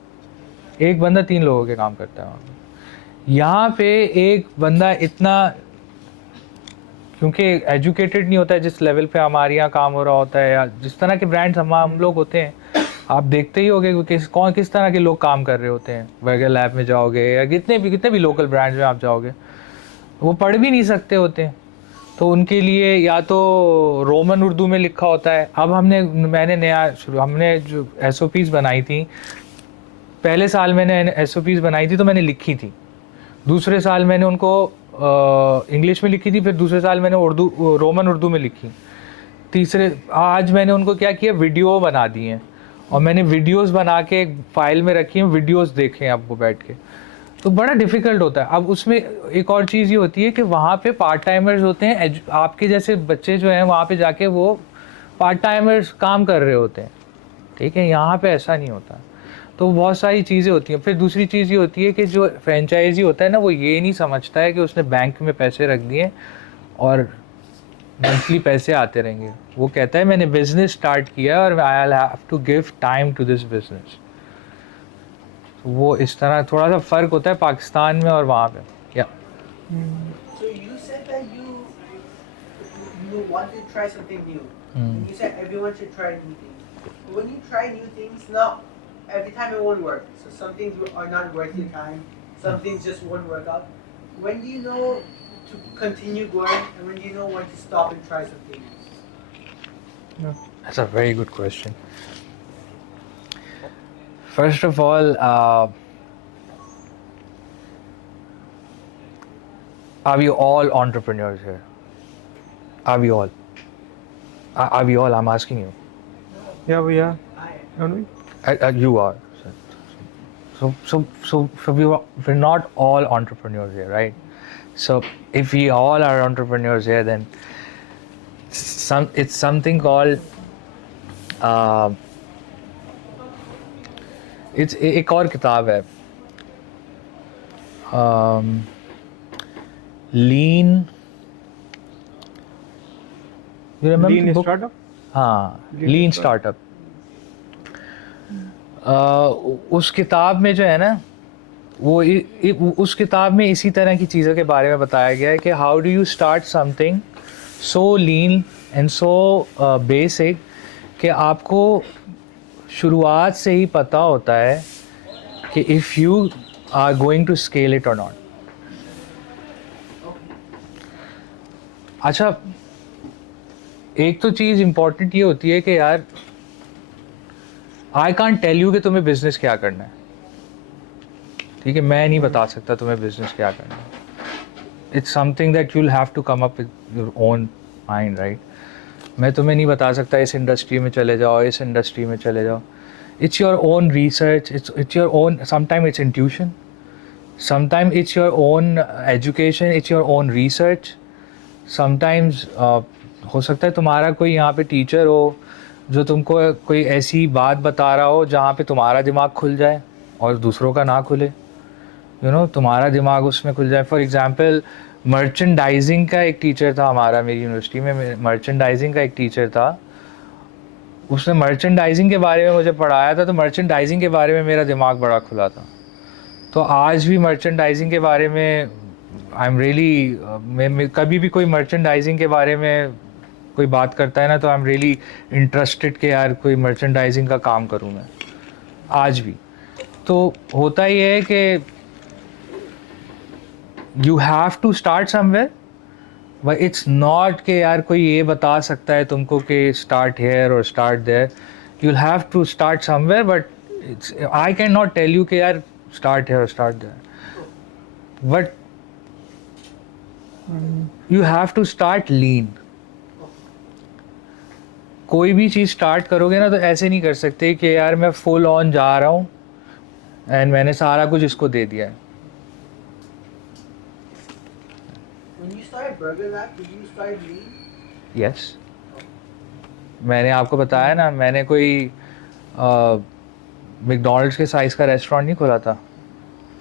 एक बंदा 3 लोगों के काम करता है वहाँ पे। यहाँ पे एक बंदा इतना, क्योंकि एजुकेटेड नहीं होता है जिस लेवल पे हमारे यहाँ काम हो रहा होता है, या जिस तरह के ब्रांड्स हम लोग होते हैं, आप देखते ही होंगे किस तरह के लोग काम कर रहे होते हैं। बर्गर लैब में जाओगे या कितने भी लोकल ब्रांड्स में आप जाओगे, वो पढ़ भी नहीं सकते होते हैं, तो उनके लिए या तो रोमन उर्दू में लिखा होता है। अब हमने जो SOPs बनाई थी, पहले साल मैंने SOPs बनाई थी तो मैंने लिखी थी, दूसरे साल मैंने उनको इंग्लिश में लिखी थी, फिर दूसरे साल मैंने रोमन उर्दू में लिखी, आज मैंने उनको क्या किया, वीडियो बना दी हैं और मैंने वीडियोस बना के एक फाइल में रखी हैं, वीडियोस देखें आपको बैठ के, तो बड़ा डिफ़िकल्ट होता है। अब उसमें एक और चीज़ ये होती है कि वहाँ पे पार्ट टाइमर्स होते हैं, आपके जैसे बच्चे जो हैं वहाँ पे जाके वो पार्ट टाइमर्स काम कर रहे होते हैं, ठीक है। यहाँ पे ऐसा नहीं होता। तो बहुत सारी चीज़ें होती हैं। फिर दूसरी चीज़ ये होती है कि जो फ्रेंचाइजी होता है ना, वो ये नहीं समझता है कि उसने बैंक में पैसे रख दिए और मंथली पैसे आते रहेंगे। वो कहता है मैंने बिजनेस स्टार्ट किया और I will have to give time to this business. वो इस तरह थोड़ा सा फ़र्क होता है पाकिस्तान में और वहाँ पे। या So you said that you want to try something new. And you said everyone should try new things. But when you try new things, not every time it won't work. So some things are not worth your time. Some things just won't work out. When do you know to continue going, and when do you know when to stop and try something else? that's a very good question. First of all, are we all entrepreneurs here? Are we all? Are we all? I'm asking you. Yeah, we are. I Don't we? You are. So we're not all entrepreneurs here, right? So if we all are entrepreneurs here, then it's something called it's एक और किताब है Lean. You remember Lean the book? startup. हाँ, Lean लीन startup. Startup. उस किताब में जो है ना, वो उस किताब में इसी तरह की चीज़ों के बारे में बताया गया है कि how do you start something so lean and so basic कि आपको शुरुआत से ही पता होता है कि if you are going to scale it और नॉट। अच्छा, एक तो चीज़ इम्पॉर्टेंट ये होती है कि यार आई कांट टेल यू कि तुम्हें बिजनेस क्या करना है, ठीक है? मैं नहीं बता सकता तुम्हें बिजनेस क्या करना है। It's something that you'll have to come up with your own mind, right? मैं तुम्हें नहीं बता सकता इस इंडस्ट्री में चले जाओ, इस इंडस्ट्री में चले जाओ। It's your own research, it's your own, sometime it's intuition, sometime it's your own education, it's your own research. Sometimes हो सकता है तुम्हारा कोई यहाँ पे टीचर हो जो तुमको कोई ऐसी बात बता रहा हो जहाँ पे तुम्हारा दिमाग खुल जाए और दूसरों का ना खुले, यू नो, तुम्हारा दिमाग उसमें खुल जाए। फॉर एग्जांपल मर्चेंडाइजिंग का एक टीचर था हमारा, मेरी यूनिवर्सिटी में मर्चेंडाइजिंग का एक टीचर था। उसने मर्चेंडाइजिंग के बारे में मुझे पढ़ाया था, तो मर्चेंडाइजिंग के बारे में मेरा दिमाग बड़ा खुला था। तो आज भी मर्चेंडाइजिंग के बारे में आई एम रियली, मैं कभी भी कोई मर्चेंडाइजिंग के बारे में कोई बात करता है ना, तो आई एम रियली इंटरेस्टेड कि यार कोई मर्चेंडाइजिंग का काम करूँ मैं आज भी। तो होता ही है कि you have to start somewhere, but it's not कि यार कोई ये बता सकता है तुमको कि स्टार्ट हेयर और start there. You have to start somewhere, but I can not tell you कि यार स्टार्ट हेयर और start there, but you have to start lean. कोई भी चीज़ स्टार्ट करोगे ना, तो ऐसे नहीं कर सकते कि यार मैं फुल ऑन जा रहा हूँ एंड मैंने सारा कुछ इसको दे दिया है। When you started Burger Lab, did you start lean? Yes, मैंने आपको बताया ना, मैंने कोई मैकडॉनल्ड्स के साइज़ का रेस्टोरेंट नहीं खोला था।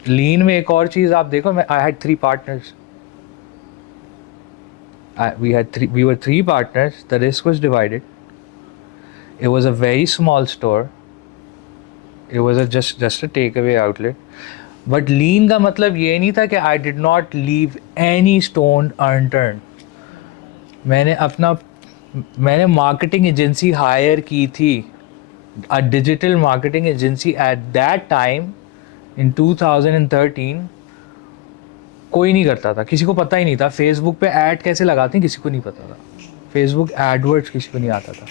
लीन में एक और चीज़ आप देखो, मैं I had 3 partners, we were 3 partners, the risk was divided, it was a very small store, it was just a takeaway outlet, but lean का मतलब ये नहीं था कि I did not leave any stone unturned। मैंने marketing agency hire की थी, a digital marketing agency at that time in 2013। कोई नहीं करता था, किसी को पता ही नहीं था फेसबुक पे ऐड कैसे लगाते हैं, किसी को नहीं पता था। फेसबुक एडवर्ड्स किसी को नहीं आता था।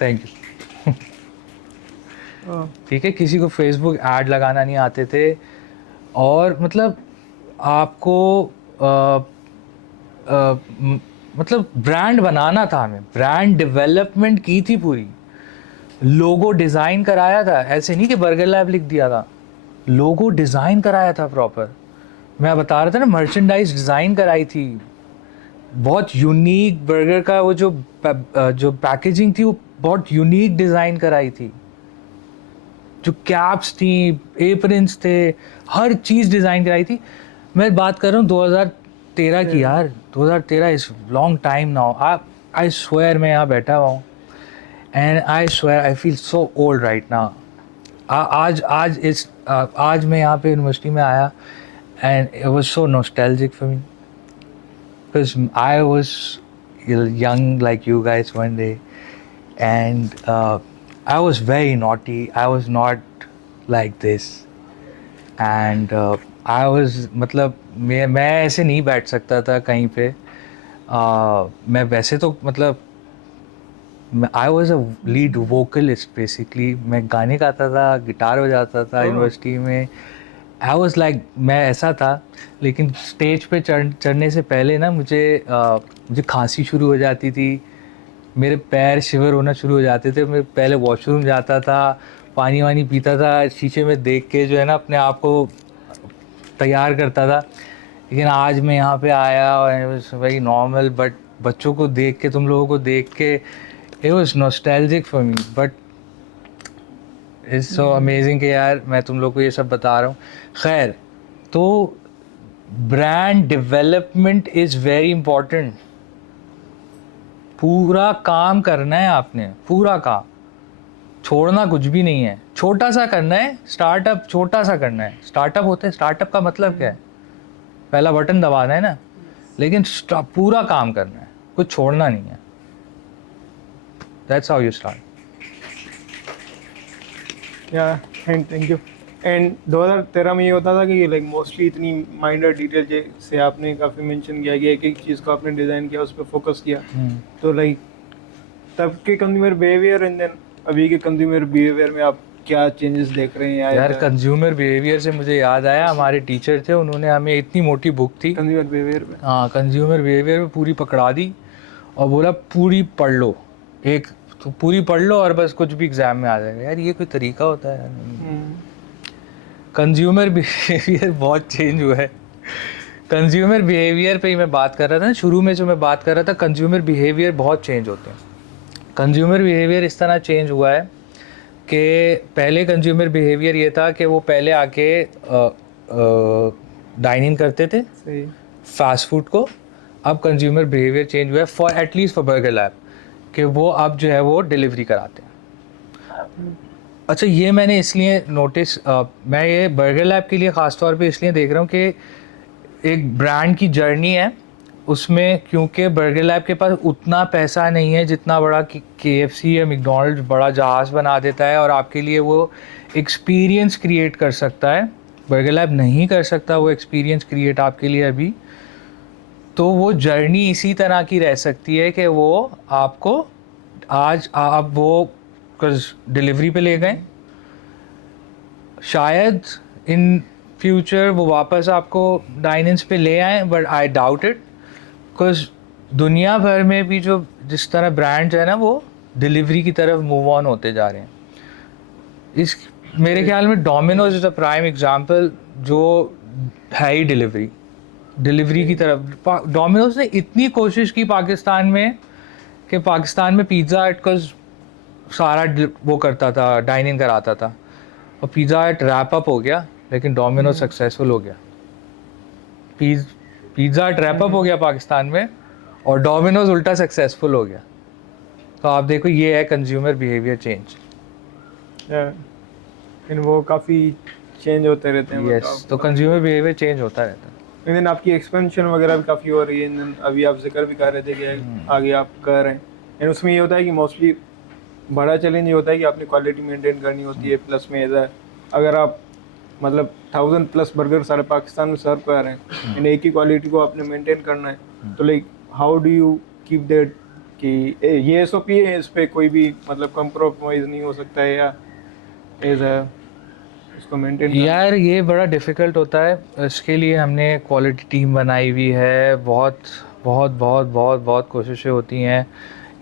Thank you. ठीक है, किसी को फेसबुक ऐड लगाना नहीं आते थे, और मतलब आपको मतलब ब्रांड बनाना था, हमें ब्रांड डेवलपमेंट की थी पूरी, लोगो डिज़ाइन कराया था। ऐसे नहीं कि बर्गर लैब लिख दिया था, लोगो डिज़ाइन कराया था प्रॉपर। मैं बता रहा था ना, मर्चेंडाइज डिज़ाइन कराई थी, बहुत यूनिक बर्गर का वो जो पैकेजिंग थी वो बहुत यूनिक डिज़ाइन कराई थी। जो कैप्स थी, एप्रन्स थे, हर चीज़ डिज़ाइन कराई थी। मैं बात कर रहा हूँ 2013 की यार, 2013 is long time now. I swear मैं यहाँ बैठा हुआ हूँ and I swear I feel so old right now. आज मैं यहाँ पे यूनिवर्सिटी में आया and it was so nostalgic for me because I was young like you guys one day and I was very naughty. I was not like this and I was मतलब मैं ऐसे नहीं बैठ सकता था कहीं पे। मैं वैसे तो मतलब I was a lead vocalist basically. मैं गाने गाता था, गिटार बजाता था यूनिवर्सिटी में। आई वॉज लाइक मैं ऐसा था, लेकिन स्टेज पे चढ़ने से पहले ना मुझे खांसी शुरू हो जाती थी, मेरे पैर शिवर होना शुरू हो जाते थे। मैं पहले वॉशरूम जाता था, पानी वानी पीता था, शीशे में देख के जो है ना अपने आप को तैयार करता था। लेकिन आज मैं यहाँ पे आया और it was very normal, but बच्चों को देख के, तुम लोगों को देख के it was nostalgic for me. But it's so amazing कि यार मैं तुम लोग को ये सब बता रहा हूँ। खैर, तो brand development is very important. पूरा काम करना है आपने, पूरा काम, छोड़ना कुछ भी नहीं है। छोटा सा करना है स्टार्टअप, छोटा सा करना है। स्टार्टअप होते हैं, स्टार्टअप का मतलब क्या है? पहला बटन दबाना है ना, लेकिन पूरा काम करना है, कुछ छोड़ना नहीं है। That's how you start. या थैंक यू। एंड 2013 में ये होता था कि लाइक मोस्टली इतनी माइनर डिटेल जैसे आपने काफ़ी मेंशन किया कि एक एक चीज़ को आपने डिज़ाइन किया, उस पर फोकस किया। तो लाइक तब के कंज्यूमर बिहेवियर एंड देन अभी के कंज्यूमर बिहेवियर में आप क्या चेंजेस देख रहे हैं? यार कंज्यूमर बिहेवियर से मुझे याद आया, हमारे टीचर थे, उन्होंने हमें इतनी मोटी बुक थी कंज्यूमर बिहेवियर में, हाँ कंज्यूमर बिहेवियर में पूरी पकड़ा दी और बोला पूरी पढ़ लो, एक तो पूरी पढ़ लो और बस कुछ भी एग्जाम में आ जाएगा। यार ये कोई तरीका होता है यार? कंज्यूमर बिहेवियर बहुत चेंज हुआ है। कंज्यूमर बिहेवियर पे ही मैं बात कर रहा था ना, शुरू में जो मैं बात कर रहा था, कंज्यूमर बिहेवियर बहुत चेंज होते हैं। कंज्यूमर बिहेवियर इस तरह चेंज हुआ है कि पहले कंज्यूमर बिहेवियर ये था कि वो पहले आके डाइन इन करते थे फास्ट फूड को। अब कंज्यूमर बिहेवियर चेंज हुआ है for at least for burger lab, कि वो अब जो है वो डिलीवरी कराते हैं। अच्छा, ये मैंने इसलिए नोटिस, मैं ये बर्गर लैब के लिए ख़ास तौर पे इसलिए देख रहा हूँ कि एक ब्रांड की जर्नी है उसमें, क्योंकि बर्गर लैब के पास उतना पैसा नहीं है जितना बड़ा KFC या मैकडॉनल्ड्स बड़ा जहाज़ बना देता है और आपके लिए वो एक्सपीरियंस क्रिएट कर सकता है। बर्गर लैब नहीं कर सकता वो एक्सपीरियंस क्रिएट आपके लिए अभी। तो वो जर्नी इसी तरह की रह सकती है कि वो आपको आज आप वो डिलीवरी पे ले गए, शायद इन फ्यूचर वो वापस आपको डाइन-इन्स पे ले आए, but I doubt it, because दुनिया भर में भी जो जिस तरह ब्रांड्स है ना वो डिलीवरी की तरफ मूव ऑन होते जा रहे हैं। इस मेरे ख्याल में Domino's is a prime example, जो है ही डिलीवरी की तरफ। डोमिनोज ने इतनी कोशिश की पाकिस्तान में कि पाकिस्तान में पिज़्ज़ा हट का सारा वो करता था, डाइन इन कराता था, और पिज़्ज़ा हट रैप अप हो गया, लेकिन डोमिनोज सक्सेसफुल हो गया। पिज़्ज़ा हट रैप अप हो गया पाकिस्तान में और डोमिनोज उल्टा सक्सेसफुल हो गया। तो आप देखो, ये है कंज्यूमर बिहेवियर चेंज। इन वो काफ़ी चेंज होते रहते हैं। यस, तो कंज्यूमर बिहेवियर चेंज होता रहता है। लेकिन आपकी एक्सपेंशन वगैरह भी काफ़ी हो रही है। अभी आप जिक्र भी कर रहे थे कि आगे आप कर रहे हैं, एंड उसमें ये होता है कि मोस्टली बड़ा चैलेंज ये होता है कि आपने क्वालिटी मेंटेन करनी होती है। प्लस में ऐसा अगर आप मतलब 1000+ बर्गर सारे पाकिस्तान में सर्व कर रहे हैं, एंड एक ही क्वालिटी को आपने मेंटेन करना है, तो like how do you keep that कि ये SOP है, इस पर कोई भी मतलब कम्प्रोमाइज़ नहीं हो सकता है या ऐसा इसको मेंटेन? यार ये बड़ा डिफ़िकल्ट होता है। इसके लिए हमने क्वालिटी टीम बनाई हुई है, बहुत बहुत बहुत बहुत बहुत कोशिशें होती हैं।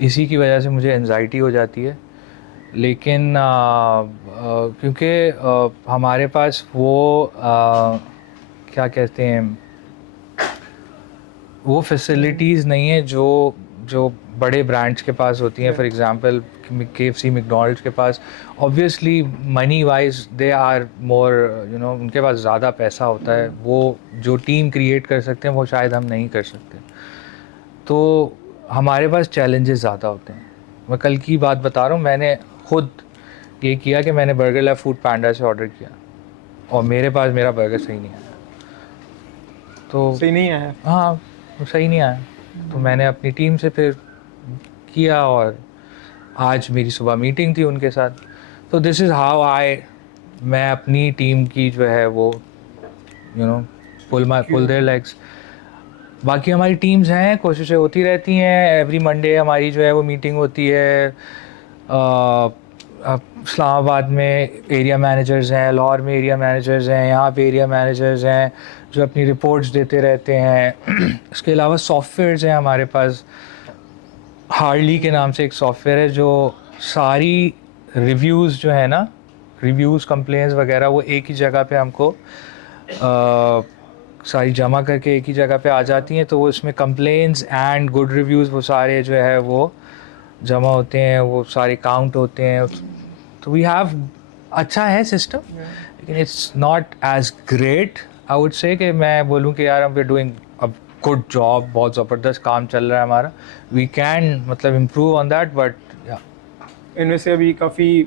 इसी की वजह से मुझे एंजाइटी हो जाती है, लेकिन क्योंकि हमारे पास वो क्या कहते हैं, वो फैसिलिटीज़ नहीं है जो बड़े ब्रांड्स के पास होती हैं। फॉर एग्ज़ाम्पल KFC, मैकडोनल्ड्स के पास obviously money wise they are more उनके पास ज़्यादा पैसा होता है, वो जो टीम क्रिएट कर सकते हैं वो शायद हम नहीं कर सकते, तो हमारे पास चैलेंजेस ज़्यादा होते हैं। मैं कल की बात बता रहा हूँ, मैंने खुद ये किया कि मैंने बर्गर लैब फूड पांडा से ऑर्डर किया और मेरे पास मेरा बर्गर सही नहीं आया, तो सही नहीं आया। हाँ वो सही नहीं आया, तो मैंने अपनी टीम से फिर किया और आज मेरी सुबह मीटिंग थी उनके साथ, तो दिस इज़ हाउ मैं अपनी टीम की जो है वो पुल देयर लेग्स। बाकी हमारी टीम्स हैं, कोशिशें होती रहती हैं, एवरी मंडे हमारी जो है वो मीटिंग होती है। इस्लामाबाद में एरिया मैनेजर्स हैं, लाहौर में एरिया मैनेजर्स हैं, यहाँ पे एरिया मैनेजर्स हैं जो अपनी रिपोर्ट्स देते रहते हैं। इसके अलावा सॉफ्टवेयर्स हैं हमारे पास, हार्डली के नाम से एक सॉफ्टवेयर है जो सारी रिव्यूज़ जो है ना, रिव्यूज़ कंप्लेंट्स वगैरह वो एक ही जगह पे हमको सारी जमा करके एक ही जगह पे आ जाती हैं, तो वो इसमें कंप्लेंट्स एंड गुड रिव्यूज़ वो सारे जो है वो जमा होते हैं, वो सारे काउंट होते हैं। तो वी हैव अच्छा है सिस्टम, लेकिन it's not as great I would say कि मैं बोलूँ कि यार we are doing a good job, बहुत ज़बरदस्त काम चल रहा है हमारा, वी कैन मतलब इम्प्रूव ऑन दैट, बट या इनमें से अभी काफ़ी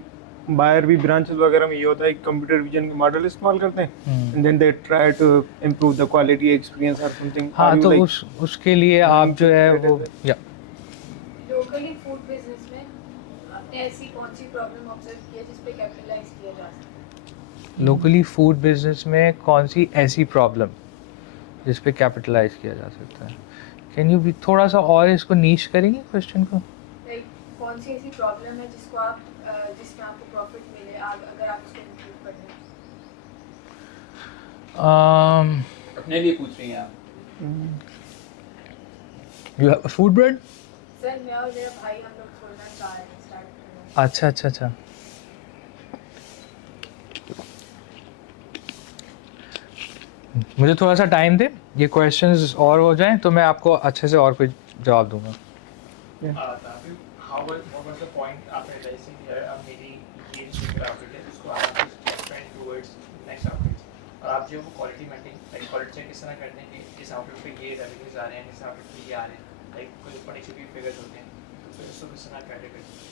बायर भी ब्रांचेस वगैरह में ये होता है कंप्यूटर विजन के मॉडल इस्तेमाल करते हैं and then they try to improve the quality experience और समथिंग। हाँ, तो उसके लिए आप जो है वो या लोकली फूड बिजनेस में आपने ऐसी कौन सी प्रॉब्लम ऑब्जर्व की है जिस पे कैपिटलाइज किया जा सकता है? लोकली फूड बिजनेस में कौन सी ऐसी प्रॉब्लम जिस पे कैपिटलाइज किया जा सकता है? कैन यू भी थोड़ा सा और इसको नीश करेंगे क्वेश्चन को? लाइक कौन सी ऐसी प्रॉब्लम है जिसको आप जिसमें आपको प्रॉफिट मिले अगर आप उसको इम्प्रूव कर दें? अपने लिए पूछ रही हैं आप? You have food bread? Sir मैं और मेरा भाई हम लोग खोलना चाह रहे हैं, स्टार्ट करना। अच्छा अच्छा अच्छा, मुझे थोड़ा सा टाइम दे, ये क्वेश्चंस और हो जाएं तो मैं आपको अच्छे से और कोई जवाब दूंगा। What was the point after realizing here अब मेरी ये जो आउटलेट है उसको आप एक्सपेंड टुवर्ड्स नेक्स्ट आउटलेट, और आप जो वो quality maintain like quality check किस तरह करते हैं कि इस आउटलेट पे ये रेवेन्यूज आ रहे हैं, इस आउटलेट पे ये आ रहे हैं, लाइक कुछ पर्टिकुलर फिगर्स होते हैं, तो फिर उसको किस तरह कैटे करते हैं?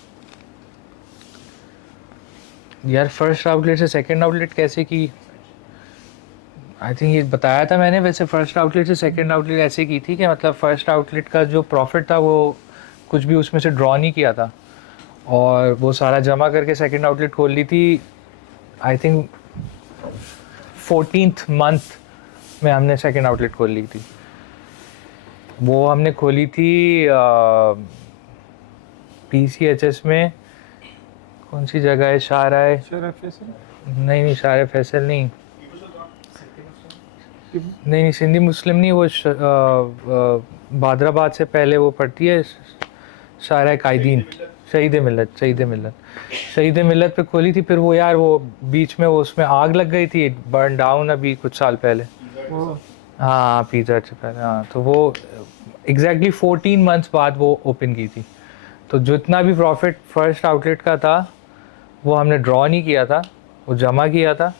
यार फर्स्ट आउटलेट से सेकंड आउटलेट कैसे की, आई थिंक ये बताया था मैंने। वैसे फर्स्ट आउटलेट से सेकंड आउटलेट ऐसे की थी कि मतलब फर्स्ट आउटलेट का जो प्रॉफिट था वो कुछ भी उसमें से ड्रॉ नहीं किया था और वो सारा जमा करके सेकंड आउटलेट खोल ली थी। आई थिंक 14th मंथ में हमने सेकंड आउटलेट खोल ली थी। वो हमने खोली थी PCHS में, कौन सी जगह है, शाहरा है, नहीं शाहरा फैसल नहीं, नहीं सिंधी मुस्लिम नहीं, वो बादराबाद से पहले वो पड़ती है, शाहरा कायदीन, शहीद मिल्लत पे खोली थी। फिर वो यार वो बीच में वो उसमें आग लग गई थी, बर्न डाउन अभी कुछ साल पहले, हाँ पिज़्ज़ा से पहले, हाँ। तो वो एग्जैक्टली 14 मंथ्स बाद वो ओपन की थी। तो जितना भी प्रॉफिट फर्स्ट आउटलेट का था वो हमने ड्रॉ नहीं किया था, वो जमा किया था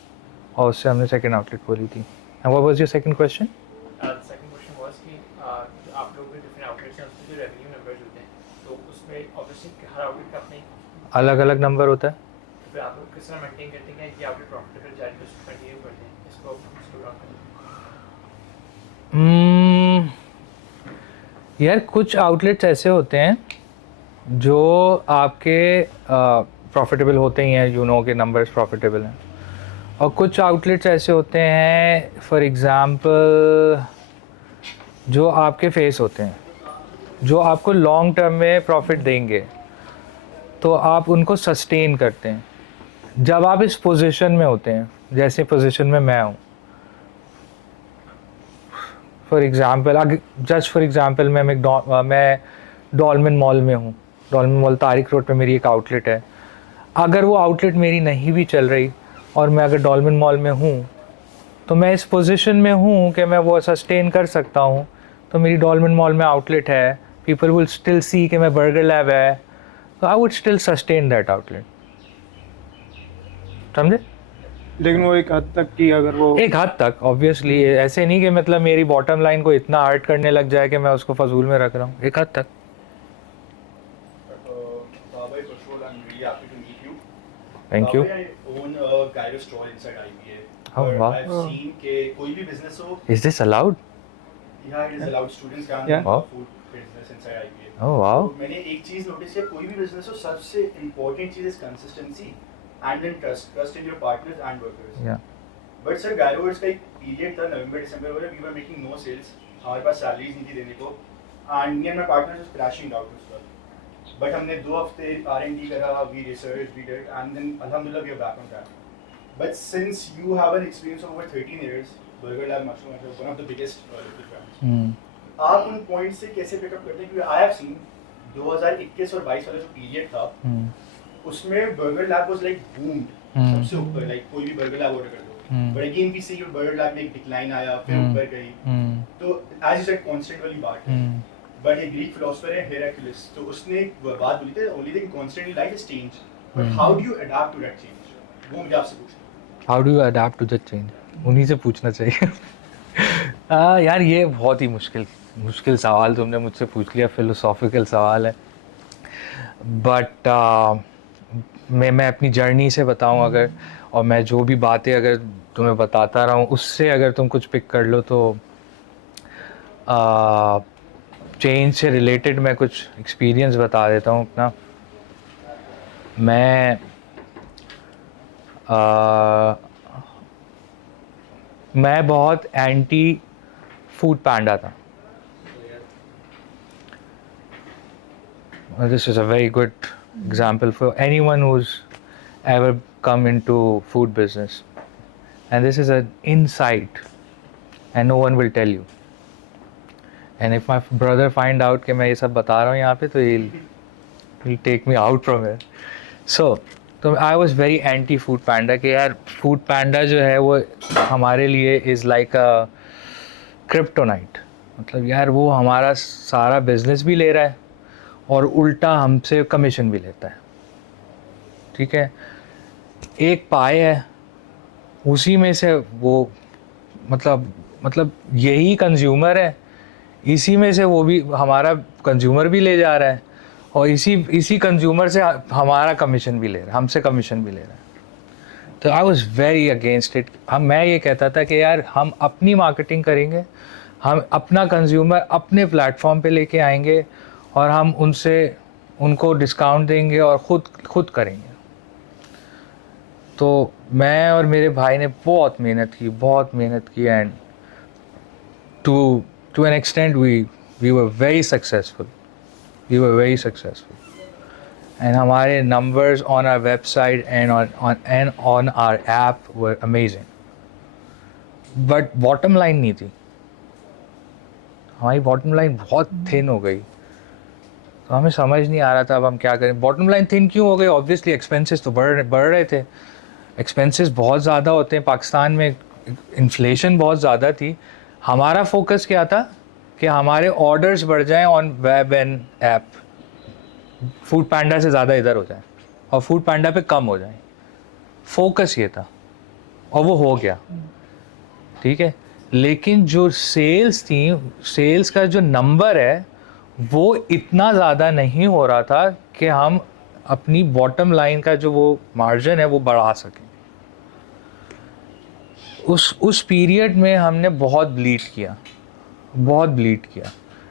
और उससे हमने सेकंड आउटलेट खोली थी। And what was your second question? Second question was कि आप लोग के डिफरेंट आउटलेट्स हैं, उसके जो रेवेन्यू नंबर्स होते हैं, तो उसमें ऑब्वियसली हर आउटलेट का अपने अलग अलग नंबर होता है। तो फिर आप लोग किस तरह मेंटेन करते हैं कि ये आउटलेट प्रॉफिटेबल जारी उसको कंटिन्यू करते हैं, इसको ड्रॉ करते हैं? यार कुछ आउटलेट्स ऐसे होते हैं जो आपके प्रॉफिटेबल होते ही हैं, के नंबर्स प्रॉफिटेबल हैं, और कुछ आउटलेट्स ऐसे होते हैं फॉर एग्ज़ाम्पल जो आपके फेस होते हैं, जो आपको लॉन्ग टर्म में प्रॉफिट देंगे, तो आप उनको सस्टेन करते हैं। जब आप इस पोजीशन में होते हैं, जैसे पोजीशन में मैं हूँ, for example just for example मैं डॉलमेन मॉल में हूँ, डॉलमेन मॉल तारिक रोड पे मेरी एक आउटलेट है। अगर वो आउटलेट मेरी नहीं भी चल रही और मैं अगर डॉलमेन मॉल में हूँ तो मैं इस पोजीशन में हूँ कि मैं वो सस्टेन कर सकता हूँ। तो मेरी डॉलमेन मॉल में आउटलेट है, पीपल विल स्टिल सी कि मैं बर्गर लैब है, So I would still sustain that outlet. समझे? लेकिन वो एक हद तक की अगर वो एक हद तक ऑब्वियसली, ऐसे नहीं कि मतलब मेरी बॉटम लाइन को इतना हर्ट करने लग जाए कि मैं उसको फजूल में रख रहा हूँ, एक हद तक. Bhai, first of all, I'm really happy to meet you. Thank you. I own a gyro stall inside IBA. Oh, But wow. I've seen कि कोई भी business हो, Is this allowed? yeah, it is allowed, students can Yeah. run Wow. a food business inside IBA. Oh wow. तो मैंने एक चीज notice किया, कोई भी business हो, सबसे important चीज is consistency and then trust in your partners and workers. Yeah. But sir, gyro का एक period था November December where we were making no sales, हमारे पास salaries नहीं थी देने को, and me and my partners was crashing out उस वक्त. But हमने 2 हफ्ते R&D करा, we researched, we did, and then alhamdulillah we are back on track. But since you have an experience of over 13 years, Burger Lab Mushroom is one of the biggest local brands. Hmm. आप उन point से कैसे pickup करते हैं? क्योंकि I have seen 2021 और 22 वाला जो पीरियड था, Hmm. उसमें burger lab was like boomed सबसे ऊपर, लाइक कोई भी बर्गर लैब ऑर्डर कर दो. But again we see your burger lab में एक डिक्लाइन आया, फिर ऊपर गई. Hmm. तो एज यू सेड कांस्टेंट वाली बात है. Hmm. बट एक ग्रीक फिलोसोफर है हेराक्लिस, तो उसने एक बात बोली थी, only thing constant in life is change. But how do you adapt to that change? वो मुझे आपसे पूछना है. How do you adapt to the change? उन्हीं से पूछना चाहिए. यार ये बहुत ही मुश्किल सवाल तुमने मुझसे पूछ लिया, फिलोसॉफिकल सवाल है. बट मैं अपनी जर्नी से बताऊं अगर, और मैं जो भी बातें अगर तुम्हें बताता रहा हूँ उससे अगर तुम कुछ पिक कर लो, तो चेंज से रिलेटेड मैं कुछ एक्सपीरियंस बता देता हूँ अपना. मैं बहुत एंटी फूड पैंडा था. This is a very good example for anyone who's ever come into food business. And this is an insight and no one will tell you. And if my brother find out कि मैं ये सब बता रहा हूँ यहाँ पे, तो he'll take me out from here. So I was very anti food panda कि यार food panda जो है वो हमारे लिए is like a kryptonite. मतलब यार वो हमारा सारा बिजनेस भी ले रहा है और उल्टा हमसे कमीशन भी लेता है. ठीक है, एक पाए है, उसी में से वो मतलब यही कंज्यूमर है, इसी में से वो भी हमारा कंज्यूमर भी ले जा रहा है और इसी कंज्यूमर से हमारा कमीशन भी ले रहा है, हमसे कमीशन भी ले रहा है. तो I was very against it. मैं ये कहता था कि यार हम अपनी मार्केटिंग करेंगे, हम अपना कंज्यूमर अपने प्लेटफॉर्म पे लेके आएंगे और हम उनको डिस्काउंट देंगे और खुद करेंगे. तो मैं और मेरे भाई ने बहुत मेहनत की and to an extent we were very successful. And हमारे numbers on our website and on our app were amazing. But bottom line नहीं थी, हमारी बॉटम लाइन बहुत थिन हो गई. तो हमें समझ नहीं आ रहा था अब हम क्या करें. बॉटम लाइन थिन क्यों हो गई? ऑब्वियसली एक्सपेंसेस तो बढ़ रहे थे. एक्सपेंसेस बहुत ज़्यादा होते हैं पाकिस्तान में, इन्फ्लेशन बहुत ज़्यादा थी. हमारा फोकस क्या था कि हमारे ऑर्डर्स बढ़ जाएं on web and app, Foodpanda से ज़्यादा इधर हो जाए और फूड पैंडा पे कम हो जाए. फोकस ये था और वो हो गया. ठीक है, लेकिन जो सेल्स थी, सेल्स का जो नंबर है वो इतना ज़्यादा नहीं हो रहा था कि हम अपनी बॉटम लाइन का जो वो मार्जिन है वो बढ़ा सकें. उस पीरियड में हमने बहुत ब्लीड किया.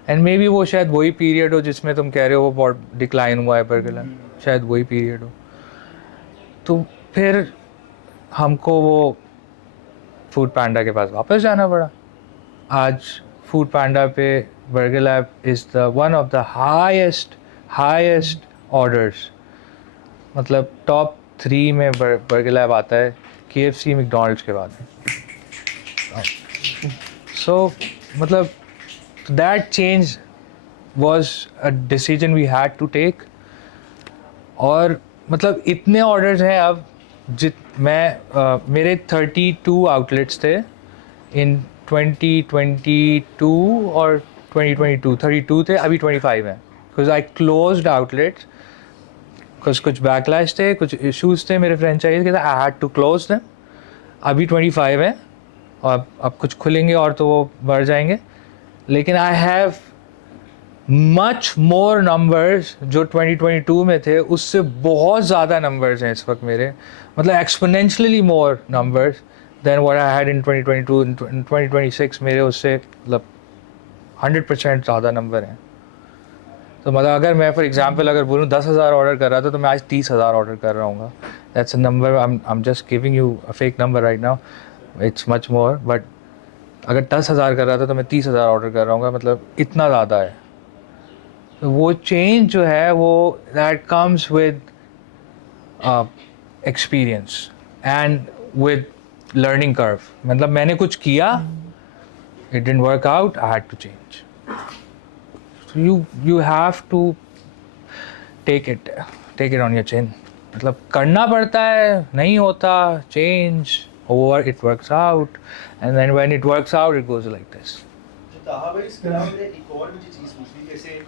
एंड मे बी वो शायद वही पीरियड हो जिसमें तुम कह रहे हो वो बहुत डिक्लाइन हुआ है बर्गर लैब, शायद वही पीरियड हो. तो फिर हमको वो फूड पैंडा के पास वापस जाना पड़ा. आज फूड पैंडा पे burger lab is the one of the highest orders. मतलब टॉप 3 में बर्गर लैब आता है, KFC मैकडॉनल्ड्स के बाद. सो मतलब that change was a decision we had to take. और मतलब इतने ऑर्डर्स हैं अब मेरे 32 आउटलेट्स थे इन 2022 और 2022. 32 थे, अभी 25 हैं बिकॉज आई क्लोज्ड आउटलेट्स कुछ बैकलैश थे, कुछ इश्यूज थे मेरे फ्रेंचाइज के, I had to close them. अभी 25 है और अब कुछ खुलेंगे और तो वो बढ़ जाएंगे, लेकिन I have much more numbers जो 2022 में थे, उससे बहुत ज़्यादा नंबर्स हैं इस वक्त मेरे, मतलब exponentially more numbers than what I had in 2022। In 2026 मेरे उससे मतलब 100% ज़्यादा नंबर हैं। तो मतलब अगर मैं फॉर एग्जांपल अगर बोलूँ 10,000 ऑर्डर कर रहा था तो मैं आज 30,000 ऑर्डर कर रहा हूँ। That's a number, I am just giving you a fake number right now, it's much more, but अगर 10,000 कर रहा था तो मैं 30,000 ऑर्डर कर रहा हूँ, मतलब इतना ज़्यादा है। तो वो चेंज जो है वो that comes with experience and with learning curve. मतलब मैंने कुछ किया, it didn't work out, I had to change. you have to take it on your chin। मतलब करना पड़ता है, नहीं होता, change over, it works out, and then when it works out it goes like this। ताहा भाई इसके अलावा मुझे एक और मुझे चीज़ पूछनी, जैसे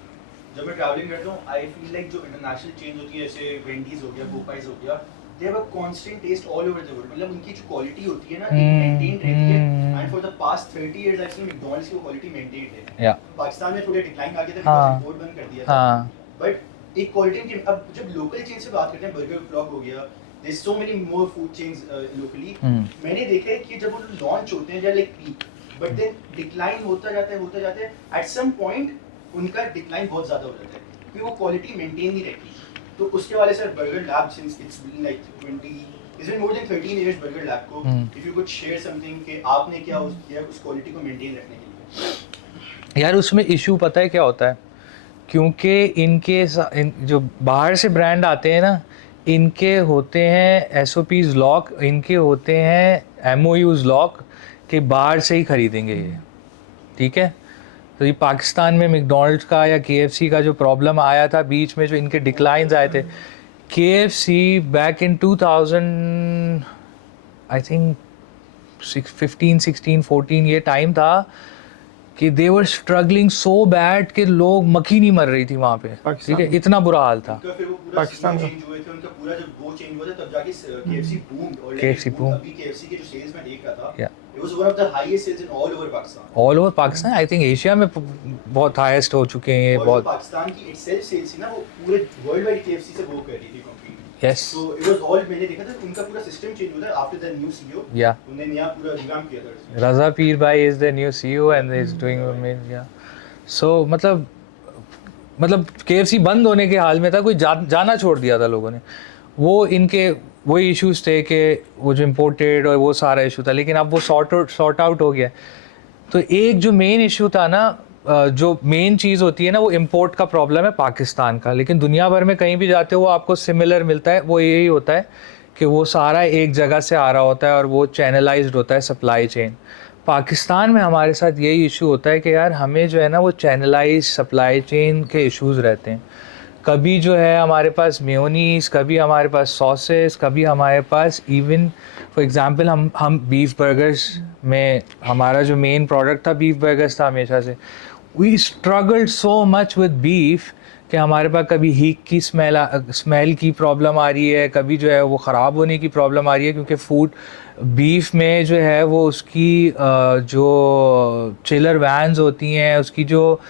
जब मैं ट्रैवलिंग करता हूँ आई फील लाइक जो इंटरनेशनल चेंज होती है जैसे वेंडीज हो गया, पोपाइज हो गया, they have a constant taste all over the world. मतलब उनकी जो क्वालिटी होती है ना मेंटेन रहती है, and for the past 30 years I seen McDonald's की क्वालिटी मेंटेन्ड है। पाकिस्तान में थोड़ा डिक्लाइन आ गया था बिकॉज़ इंपोर्ट बंद कर दिया था, बट एक क्वालिटी की अब जब लोकल चेन से बात करते हैं, बर्गर फ्लॉग हो गया, there is so many more food chains locally, मैंने देखा है कि जब वो लॉन्च होते हैं like peak, but then decline होता जाता है एट सम पॉइंट उनका डिक्लाइन बहुत ज्यादा हो जाता है क्योंकि वो क्वालिटी मेंटेन नहीं रहती। तो उसके वाले sir Burger Lab since it's been like 20 more than 13 years Burger Lab को, if you could share something कि आपने क्या किया उस क्वालिटी को मेंटेन रखने के लिए। यार उसमें इशू पता है क्या होता है, क्योंकि इनके जो बाहर से ब्रांड आते हैं ना, इनके होते हैं SOPs लॉक, इनके होते हैं MOUs लॉक कि बाहर से ही खरीदेंगे ये, ठीक है। तो ये पाकिस्तान में मैकडॉनल्ड्स का या KFC का जो प्रॉब्लम आया था बीच में, जो इनके डिक्लाइंस आए थे, KFC back in 2000 I think 15, 16, 14 ये टाइम था कि दे वर स्ट्रगलिंग सो बैड कि लोग मक्खी नहीं मर रही थी वहाँ पे, ठीक है, इतना बुरा हाल था। फिर वो पूरा पाकिस्तान चेंज हुए थे, उनका पूरा जब वो चेंज हुआ था तब जाके KFC बूम्ड, और KFC boom। अभी KFC के जो सेल्स मैं देख रहा था, Yeah। it was one of the highest sales in all over Pakistan। All over Pakistan, I think Asia में बहुत हाईएस्ट हो चुके हैं ये, और जो बहुत। पाकिस्तान की itself sales थी ना, वो पूरे वर्ल्ड वाइड KFC से वो कर रही थी compete. Yes, So it was all, मैंने देखा था उनका पूरा सिस्टम चेंज हुआ था आफ्टर द न्यू CEO। या उन्होंने नया पूरा रिवैम्प किया था। रज़ा पीर भाई is the new CEO and is doing amazing. या सो मतलब KFC बंद होने के हाल में था, कोई जाना छोड़ दिया था लोगों ने। वो इनके वही इश्यूज थे कि वो जो इम्पोर्टेड और वो सारा इशू था, लेकिन अब वो सॉर्ट आउट हो गया। तो एक जो मेन इशू था ना, जो मेन चीज़ होती है ना, वो इम्पोर्ट का प्रॉब्लम है पाकिस्तान का, लेकिन दुनिया भर में कहीं भी जाते हो वो आपको सिमिलर मिलता है। वो यही होता है कि वो सारा एक जगह से आ रहा होता है और वो चैनलाइज्ड होता है सप्लाई चेन। पाकिस्तान में हमारे साथ यही इशू होता है कि यार हमें जो है ना वो चैनलाइज सप्लाई चेन के इश्यूज़ रहते हैं। कभी जो है हमारे पास मेयोनीज़, कभी हमारे पास सॉसेस, कभी हमारे पास इवन फॉर एग्जांपल हम बीफ बर्गर्स में, हमारा जो मेन प्रोडक्ट था बीफ बर्गर्स था हमेशा से। We struggled so much with beef कि हमारे पास कभी हीक की स्मेल की प्रॉब्लम आ रही है, कभी जो है वो ख़राब होने की प्रॉब्लम आ रही है, क्योंकि फूड बीफ में जो है वो उसकी जो चिलर वैन्स होती हैं, उसकी जो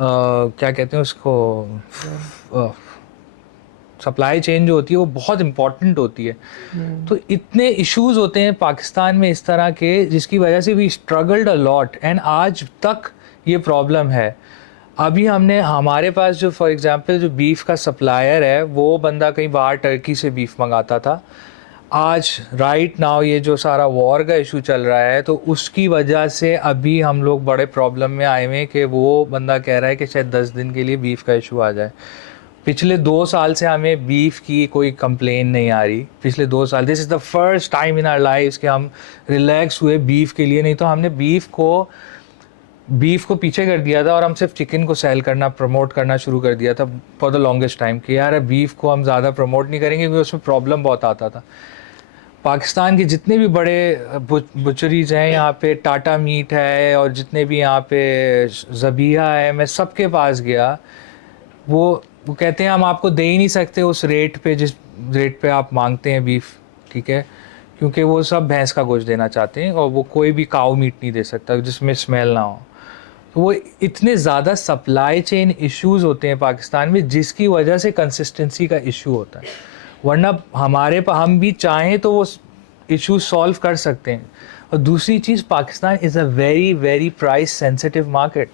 क्या कहते हैं उसको, सप्लाई चेन जो होती है वो बहुत इम्पॉर्टेंट होती है। तो इतने इश्यूज़ होते हैं पाकिस्तान में इस तरह के, जिसकी वजह से we struggled a lot and आज तक ये प्रॉब्लम है। अभी हमने हमारे पास जो फॉर एग्जांपल जो बीफ का सप्लायर है, वो बंदा कहीं बाहर टर्की से बीफ मंगाता था। आज राइट नाउ ये जो सारा वॉर का इशू चल रहा है, तो उसकी वजह से अभी हम लोग बड़े प्रॉब्लम में आए हुए हैं कि वो बंदा कह रहा है कि शायद 10 दिन के लिए बीफ का इशू आ जाए। पिछले 2 साल से हमें बीफ की कोई कंप्लेन नहीं आ रही, पिछले 2 साल। This is the first time in our life कि हम रिलैक्स हुए बीफ के लिए। नहीं तो हमने बीफ को पीछे कर दिया था और हम सिर्फ चिकन को सेल करना, प्रमोट करना शुरू कर दिया था फॉर द लॉन्गेस्ट टाइम कि यार बीफ को हम ज़्यादा प्रमोट नहीं करेंगे क्योंकि उसमें प्रॉब्लम बहुत आता था। पाकिस्तान के जितने भी बड़े बुचरीज हैं यहाँ पे, टाटा मीट है और जितने भी यहाँ पे ज़बीहा है, मैं सबके पास गया, वो वो कहते हैं हम आपको दे ही नहीं सकते उस रेट पे जिस रेट पे आप मांगते हैं बीफ, ठीक है, क्योंकि वो सब भैंस का गोश्त देना चाहते हैं और वो कोई भी काऊ मीट नहीं दे सकता जिसमें स्मेल ना हो। तो वो इतने ज़्यादा सप्लाई चेन इश्यूज होते हैं पाकिस्तान में जिसकी वजह से कंसिस्टेंसी का इशू होता है, वरना हम भी चाहें तो वो इशू सॉल्व कर सकते हैं। और दूसरी चीज़, Pakistan is a very very price sensitive market,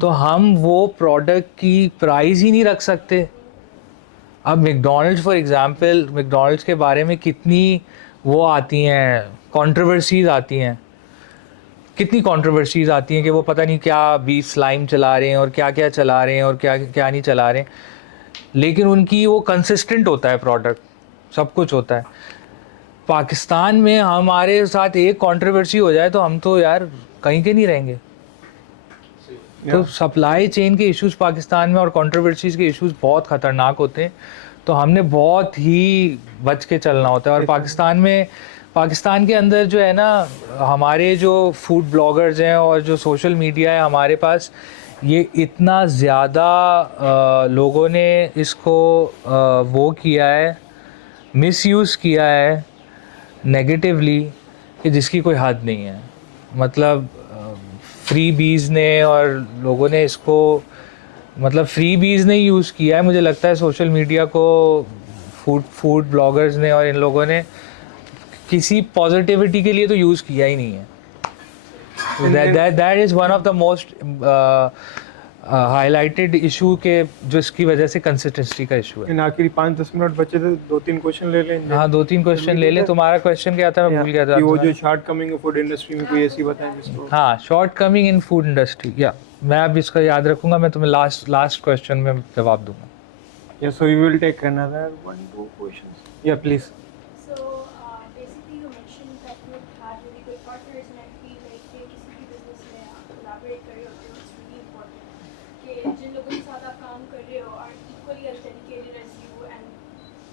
तो हम वो प्रोडक्ट की प्राइस ही नहीं रख सकते। अब मैकडॉनल्ड्स फॉर एग्जांपल, मैकडॉनल्ड्स के बारे में कितनी वो आती हैं, कंट्रोवर्सीज आती हैं, कितनी कंट्रोवर्सीज आती हैं कि वो पता नहीं क्या बीफ स्लाइम चला रहे हैं और क्या क्या चला रहे हैं और क्या क्या नहीं चला रहे हैं, लेकिन उनकी वो कंसिस्टेंट होता है प्रोडक्ट, सब कुछ होता है। पाकिस्तान में हमारे साथ एक कंट्रोवर्सी हो जाए तो हम तो यार कहीं के नहीं रहेंगे। तो सप्लाई चेन के इश्यूज पाकिस्तान में और कंट्रोवर्सीज के इश्यूज बहुत ख़तरनाक होते हैं, तो हमने बहुत ही बच के चलना होता है। और पाकिस्तान के अंदर जो है ना, हमारे जो फूड ब्लॉगर्स हैं और जो सोशल मीडिया है हमारे पास, ये इतना ज़्यादा लोगों ने इसको वो किया है, मिसयूज़ किया है नेगेटिवली, कि जिसकी कोई हद नहीं है। मतलब फ्री बीज ने और लोगों ने इसको, मतलब फ्री बीज ने यूज़ किया है, मुझे लगता है सोशल मीडिया को फूड ब्लॉगर्स ने और इन लोगों ने किसी पॉजिटिविटी के लिए तो यूज़ किया ही नहीं है। That is one of the most highlighted issue के जो इसकी वजह से कंसिस्टेंसी का इशू है। इन आखिरी 5-10 मिनट बचे थे, 2-3 क्वेश्चन ले लें। हाँ, 2-3 क्वेश्चन ले ले। तुम्हारा क्वेश्चन क्या था, मैं भूल गया था। कि वो जो शॉर्ट कमिंग फूड इंडस्ट्री में कोई ऐसी बताएं जिसको। हाँ, short coming in food industry, या मैं अब इसका याद रखूंगा, मैं तुम्हें लास्ट क्वेश्चन में जवाब दूंगा। Yeah so we will take another 1-2 questions. Yeah please. So basically you mentioned that you had really good partners and I feel like कि किसी भी business में आप collaborate कर रहे होते हो, it's really important कि जिन लोगों के साथ आप काम कर रहे हो are equally as dedicated as you and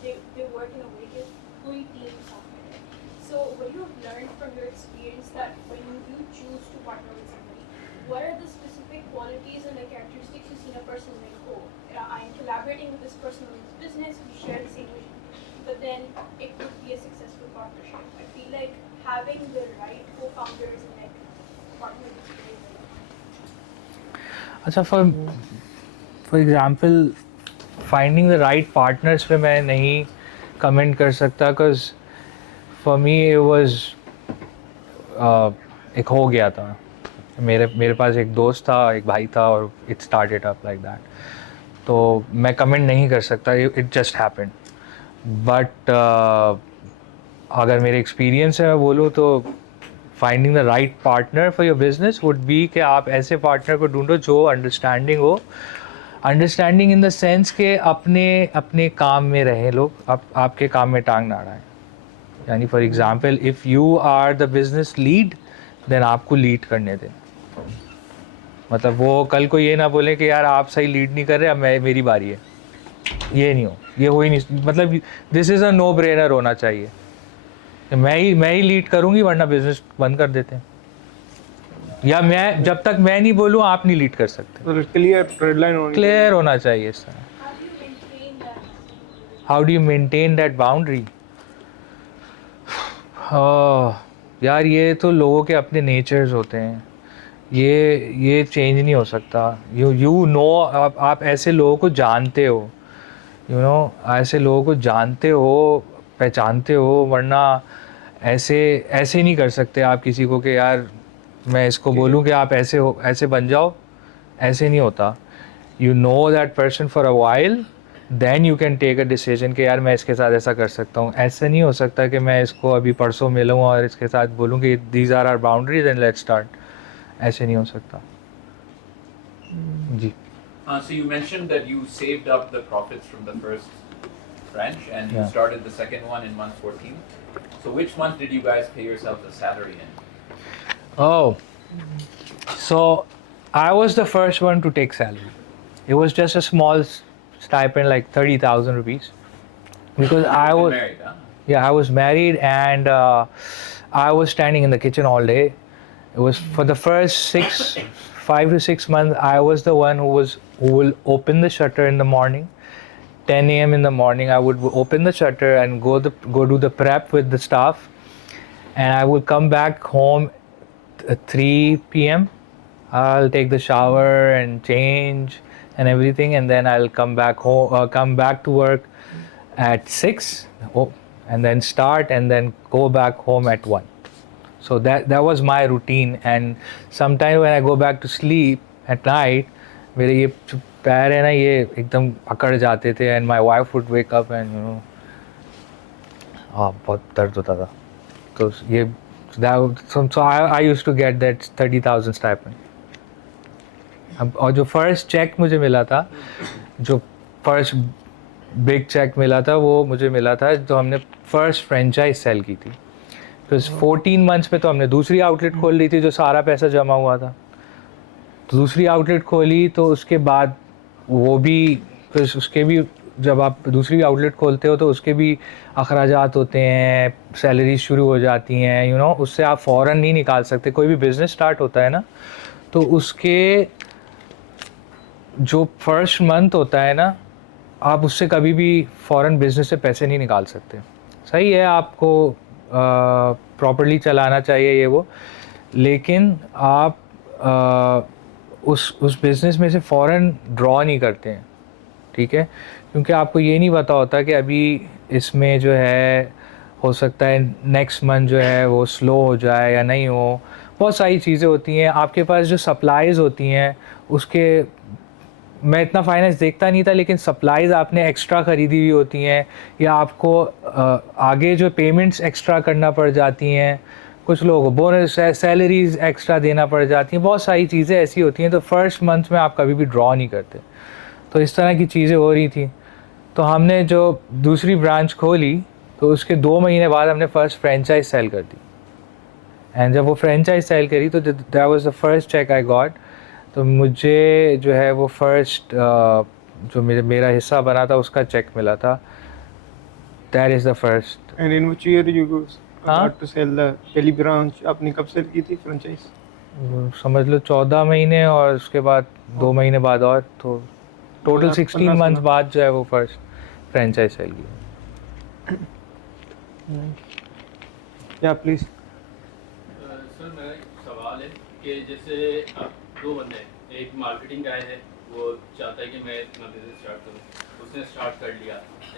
they work in a way कि पूरी team साथ में रहे। So what you have learned from your experience that when you choose to partner with somebody, what are the specific qualities and the characteristics you see in a person like, oh, I am collaborating with this person in this business, we share the same vision, but then it would be a successful partnership. I feel like having the right co-founders and like partners is very important. अच्छा, for example finding the right partners पे मैं नहीं comment कर सकता, because for me it was एक हो गया था। मेरे पास एक दोस्त था, एक भाई था, और it started up like that. तो मैं कमेंट नहीं कर सकता, इट जस्ट हैपेंड। बट अगर मेरे एक्सपीरियंस से मैं बोलूँ तो finding the right partner for your business would be कि आप ऐसे पार्टनर को ढूंढो जो अंडरस्टैंडिंग हो, अंडरस्टैंडिंग इन द सेंस के अपने काम में रहें लोग, आपके काम में टांग ना अड़ाएं। यानी for example if you are the business lead, then आपको लीड करने दें। मतलब वो कल को ये ना बोले कि यार आप सही लीड नहीं कर रहे, अब मेरी बारी है, ये नहीं हो, ये हो ही नहीं। मतलब this is a no brainer होना चाहिए, मैं ही लीड करूँगी, वरना बिजनेस बंद कर देते हैं। या मैं जब तक मैं नहीं बोलूँ आप नहीं लीड कर सकते। तो क्लियर रेडलाइन होनी, क्लियर होना चाहिए इस तरह। How do you maintain that? How do you maintain that boundary? यार ये तो लोगों के अपने नेचर्स होते हैं, ये चेंज नहीं हो सकता। यू नो, आप ऐसे लोगों को जानते हो, ऐसे लोगों को जानते हो, पहचानते हो, वरना ऐसे नहीं कर सकते आप किसी को कि यार मैं इसको बोलूँ कि आप ऐसे बन जाओ, ऐसे नहीं होता। You know that person for a while, then you can take a decision कि यार मैं इसके साथ ऐसा कर सकता हूँ। ऐसे नहीं हो सकता कि मैं इसको अभी परसों मिलूँ और इसके साथ बोलूँ कि these are our boundaries and let's start. ऐसे नहीं हो सकता जी। So you mentioned that you saved up the profits from the first branch and you Yeah. started the second one in month 14. So which month did you guys pay yourself the salary in? Oh, so I was the first one to take salary. It was just a small stipend, like 30,000 rupees, because I You've been was married, huh? yeah, I was married and I was standing in the kitchen all day. It was for the first 5 to 6 months, I was the one who will open the shutter in the morning. 10 a.m. in the morning, I would open the shutter and go do the prep with the staff, and I would come back home at 3 p.m. I'll take the shower and change and everything, and then I'll come back home, come back to work at 6, and then start, and then go back home at 1. So that was my routine. And sometimes when I go back to sleep at night, मेरे ये पैर है ना ये एकदम अकड़ जाते थे, and my wife would wake up and बहुत दर्द होता था. तो ये so I used to get that 30,000 stipend. और जो फर्स्ट चेक मुझे मिला था, जो फर्स्ट बिग चेक मिला था, वो मुझे मिला था तो हमने फर्स्ट फ्रेंचाइज सेल की थी. तो 14 मंथ्स पे तो हमने दूसरी आउटलेट खोल ली थी, जो सारा पैसा जमा हुआ था. तो दूसरी आउटलेट खोली, तो उसके बाद वो भी, फिर उसके भी, जब आप दूसरी आउटलेट खोलते हो तो उसके भी अखराजात होते हैं, सैलरी शुरू हो जाती हैं, उससे आप फ़ौरन नहीं निकाल सकते. कोई भी बिज़नेस स्टार्ट होता है ना, तो उसके जो फर्स्ट मंथ होता है ना, आप उससे कभी भी फ़ौरन बिज़नेस से पैसे नहीं निकाल सकते. सही है, आपको प्रॉपर्ली चलाना चाहिए ये वो, लेकिन आप उस बिज़नेस में से फ़ौरन ड्रॉ नहीं करते हैं, ठीक है, क्योंकि आपको ये नहीं पता होता कि अभी इसमें जो है हो सकता है नेक्स्ट मंथ जो है वो स्लो हो जाए या नहीं हो. बहुत सारी चीज़ें होती हैं. आपके पास जो सप्लाईज़ होती हैं, उसके मैं इतना फाइनेंस देखता नहीं था, लेकिन सप्लाईज़ आपने एक्स्ट्रा ख़रीदी हुई होती हैं, या आपको आगे जो पेमेंट्स एक्स्ट्रा करना पड़ जाती हैं, कुछ लोगों को बोनस सैलरीज एक्स्ट्रा देना पड़ जाती हैं. बहुत सारी चीज़ें ऐसी होती हैं. तो फर्स्ट मंथ में आप कभी भी ड्रॉ नहीं करते. तो इस तरह की चीज़ें हो रही थी. तो हमने जो दूसरी ब्रांच खोली, तो उसके 2 महीने बाद हमने फ़र्स्ट फ्रेंचाइज सेल कर दी. एंड जब वो फ्रेंचाइज सेल करी, तो that was the first check I got. तो मुझे जो है वो फर्स्ट जो मेरा हिस्सा बना था, उसका चेक मिला था. That is the first. And in which year you start to sell the पहली ब्रांच आपने कब सेल की थी फ्रेंचाइज? समझ लो 14 महीने, और उसके बाद 2 महीने बाद, और तो टोटल 16 मंथ बाद जो है वो फर्स्ट फ्रेंचाइज सेल की. या प्लीज. सर मेरा एक सवाल है कि जैसे आप 2 बंदे हैं, एक मार्केटिंग गाय है, वो चाहता है कि मैं अपना बिजनेस स्टार्ट करूँ, उसने स्टार्ट कर लिया.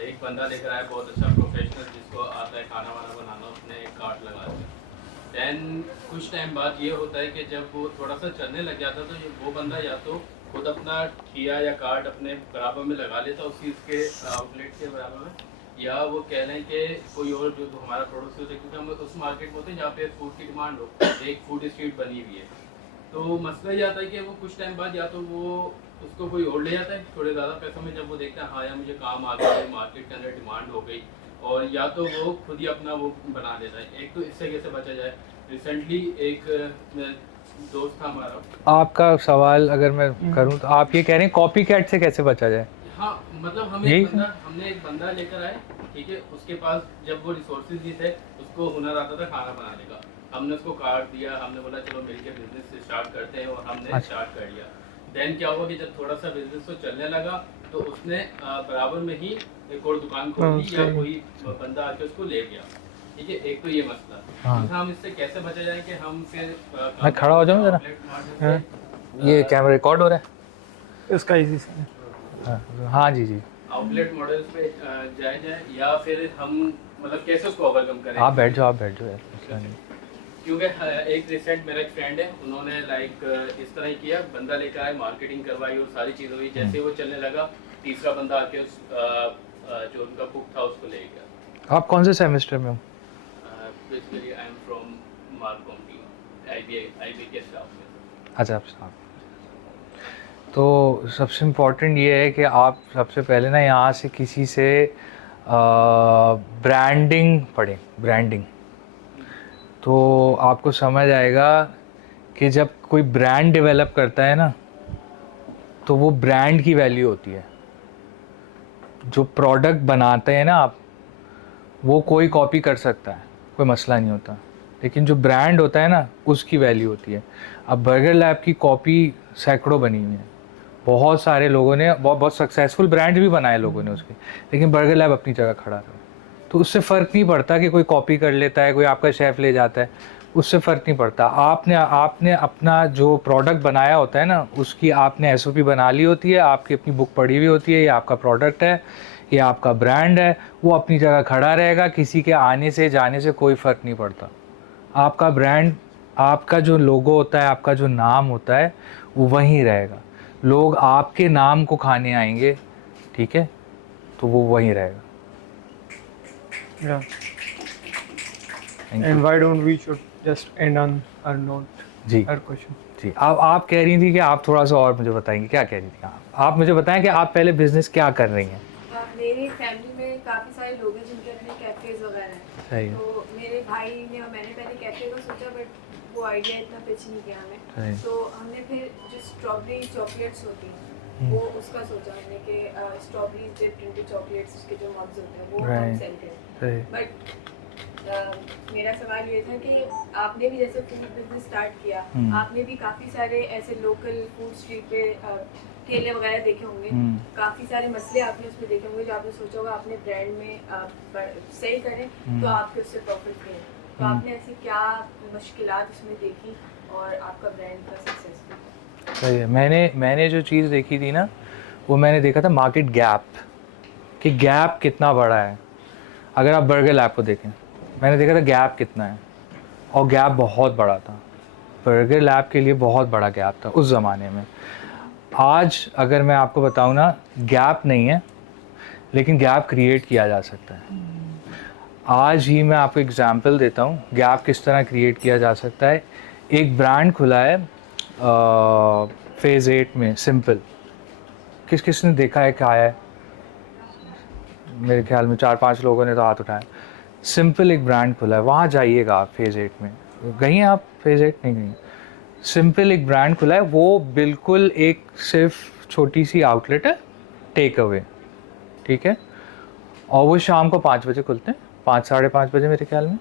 एक बंदा लेकर आया बहुत अच्छा प्रोफेशनल, जिसको आता है खाना वाना बनाना, उसने एक कार्ट लगा दिया. दैन कुछ टाइम बाद ये होता है कि जब वो थोड़ा सा चलने लग जाता, तो वो बंदा या तो खुद अपना ठिया या कार्ट अपने बराबर में लगा लेता उसी उसके आउटलेट के बराबर में, या वो कह लें कि कोई और जो हमारा प्रोडक्ट होता है, क्योंकि हम उस मार्केट में होते हैं जहाँ पे फूड की डिमांड हो, एक फूड स्ट्रीट बनी हुई है. तो मसला ये आता है कि वो कुछ टाइम बाद या तो वो उसको कोई और ले जाता है थोड़े ज़्यादा पैसों में, जब वो देखता है हाँ यार मुझे काम आ गया, मार्केट के अंदर डिमांड हो गई, और या तो वो खुद ही अपना वो बना देता है. एक तो इससे कैसे बचा जाए? रिसेंटली एक दोस्त था हमारा. आपका सवाल अगर मैं करूं, तो आप ये कह रहे हैं कॉपी कैट से कैसे बचा जाए? हाँ, मतलब हमने एक बंदा लेकर आए, ठीक है, उसके पास जब वो रिसोर्सेज नहीं थे, उसको हुनर आता था खाना बनाने का. हमने उसको कार्ड दिया, हमने बोला चलो मिलकर बिजनेस स्टार्ट करते हैं, और हमने स्टार्ट कर लिया. देन क्या हुआ कि जब थोड़ा सा बिजनेस तो चलने लगा, तो उसने बराबर में ही एक और दुकान खोली, या कोई बंदा आके उसको ले गया. ठीक है, एक तो ये मसला. तो हम इससे कैसे बचा जाए कि हम फिर मैं खड़ा हो जाऊँ जरा. ये कैमरा रिकॉर्ड हो रहा है इसका इसी से. हाँ जी जी. आउटलेट मॉडल्स पे जाए, या फिर हम मतलब कैसे उसको ओवरकम करें? आप बैठ जाओ यार. क्योंकि एक रिसेंट मेरा एक फ्रेंड है, उन्होंने लाइक इस तरह ही किया, बंदा लेकर आए, मार्केटिंग करवाई और सारी चीज़ हुई. जैसे वो चलने लगा, तीसरा बंदा आके उस जो उनका कुक था उसको ले गया. आप कौन से सेमेस्टर में हो? Basically I am from marcom team, IB के स्टाफ में. अच्छा, आप स्टाफ. तो सबसे इम्पोर्टेंट ये है कि आप सबसे पहले ना यहाँ से किसी से ब्रांडिंग पढ़ें. ब्रांडिंग तो आपको समझ आएगा कि जब कोई ब्रांड डेवलप करता है ना, तो वो ब्रांड की वैल्यू होती है. जो प्रोडक्ट बनाते हैं ना आप, वो कोई कॉपी कर सकता है, कोई मसला नहीं होता. लेकिन जो ब्रांड होता है ना उसकी वैल्यू होती है। अब बर्गर लैब की कॉपी सैकड़ों बनी हुई है, बहुत सारे लोगों ने बहुत सक्सेसफुल ब्रांड भी बनाए लोगों ने उसके, लेकिन बर्गर लैब अपनी जगह खड़ा रहा। तो उससे फ़र्क नहीं पड़ता कि कोई कॉपी कर लेता है, कोई आपका शेफ़ ले जाता है, उससे फ़र्क नहीं पड़ता। आपने अपना जो प्रोडक्ट बनाया होता है ना उसकी आपने SOP बना ली होती है, आपकी अपनी बुक पढ़ी हुई होती है, ये आपका प्रोडक्ट है, ये आपका ब्रांड है, वो अपनी जगह खड़ा रहेगा, किसी के आने से जाने से कोई फ़र्क नहीं पड़ता। आपका ब्रांड, आपका जो लोगो होता है, आपका जो नाम होता है वो वहीं रहेगा। लोग आपके नाम को खाने आएंगे, ठीक है, तो वो वहीं रहेगा। Yeah. Thank And you. why don't we should just end on our note? Ji Our question. जी, आप कह रही थी कि आप थोड़ा सा और मुझे बताएंगे, क्या कह रही थी आप मुझे बताएं कि आप पहले बिजनेस क्या कर रही हैं। मेरी फैमिली में काफ़ी सारे लोग हैं जिनके अपने कैफ़ेज़ वगैरह हैं। सही है। तो मेरे भाई ने और मैंने पहले कैफ़े का सोचा, बट वो आइडिया इतना पिच नहीं किया सही। हमें। तो हमने फिर जो स्ट्रॉबेरी चॉकलेट्स होती हैं वो उसका सोचा हमने कि स्ट्रॉबेरी डिप्ड इनटू चॉकलेट्स, उसके जो मग्स होते हैं वो हम Right. सेल करें। सही। बट मेरा सवाल ये था कि आपने भी जैसे फूड बिजनेस स्टार्ट किया, आपने भी काफ़ी सारे ऐसे लोकल फूड स्ट्रीट पे ठेले वगैरह देखे होंगे, काफ़ी सारे मसले आपने उसमें देखे होंगे जो आपने सोचा होगा अपने ब्रांड में सेल करें तो आपके उससे प्रॉफिट मिले। तो आपने ऐसी क्या मुश्किलात उसमें देखी और आपका ब्रांड का सक्सेसफुल? सही है। मैंने जो चीज़ देखी थी ना वो मैंने देखा था मार्केट गैप, कि गैप कितना बड़ा है। अगर आप बर्गर लैब को देखें, मैंने देखा था गैप कितना है, और गैप बहुत बड़ा था। बर्गर लैब के लिए बहुत बड़ा गैप था उस ज़माने में। आज अगर मैं आपको बताऊं ना, गैप नहीं है, लेकिन गैप क्रिएट किया जा सकता है। आज ही मैं आपको एग्जांपल देता हूं गैप किस तरह क्रिएट किया जा सकता है। एक ब्रांड खुला है फेज़ 8 में, सिंपल। किसने देखा है, खाया है? मेरे ख्याल में 4-5 लोगों ने तो हाथ उठाया। सिंपल एक ब्रांड खुला है, वहाँ जाइएगा आप फेज़ 8 में। गई हैं आप फेज़ 8? नहीं गई। सिंपल एक ब्रांड खुला है, वो बिल्कुल एक सिर्फ छोटी सी आउटलेट है, टेक अवे, ठीक है, और वो शाम को 5 बजे खुलते हैं, 5-5:30 बजे मेरे ख्याल में,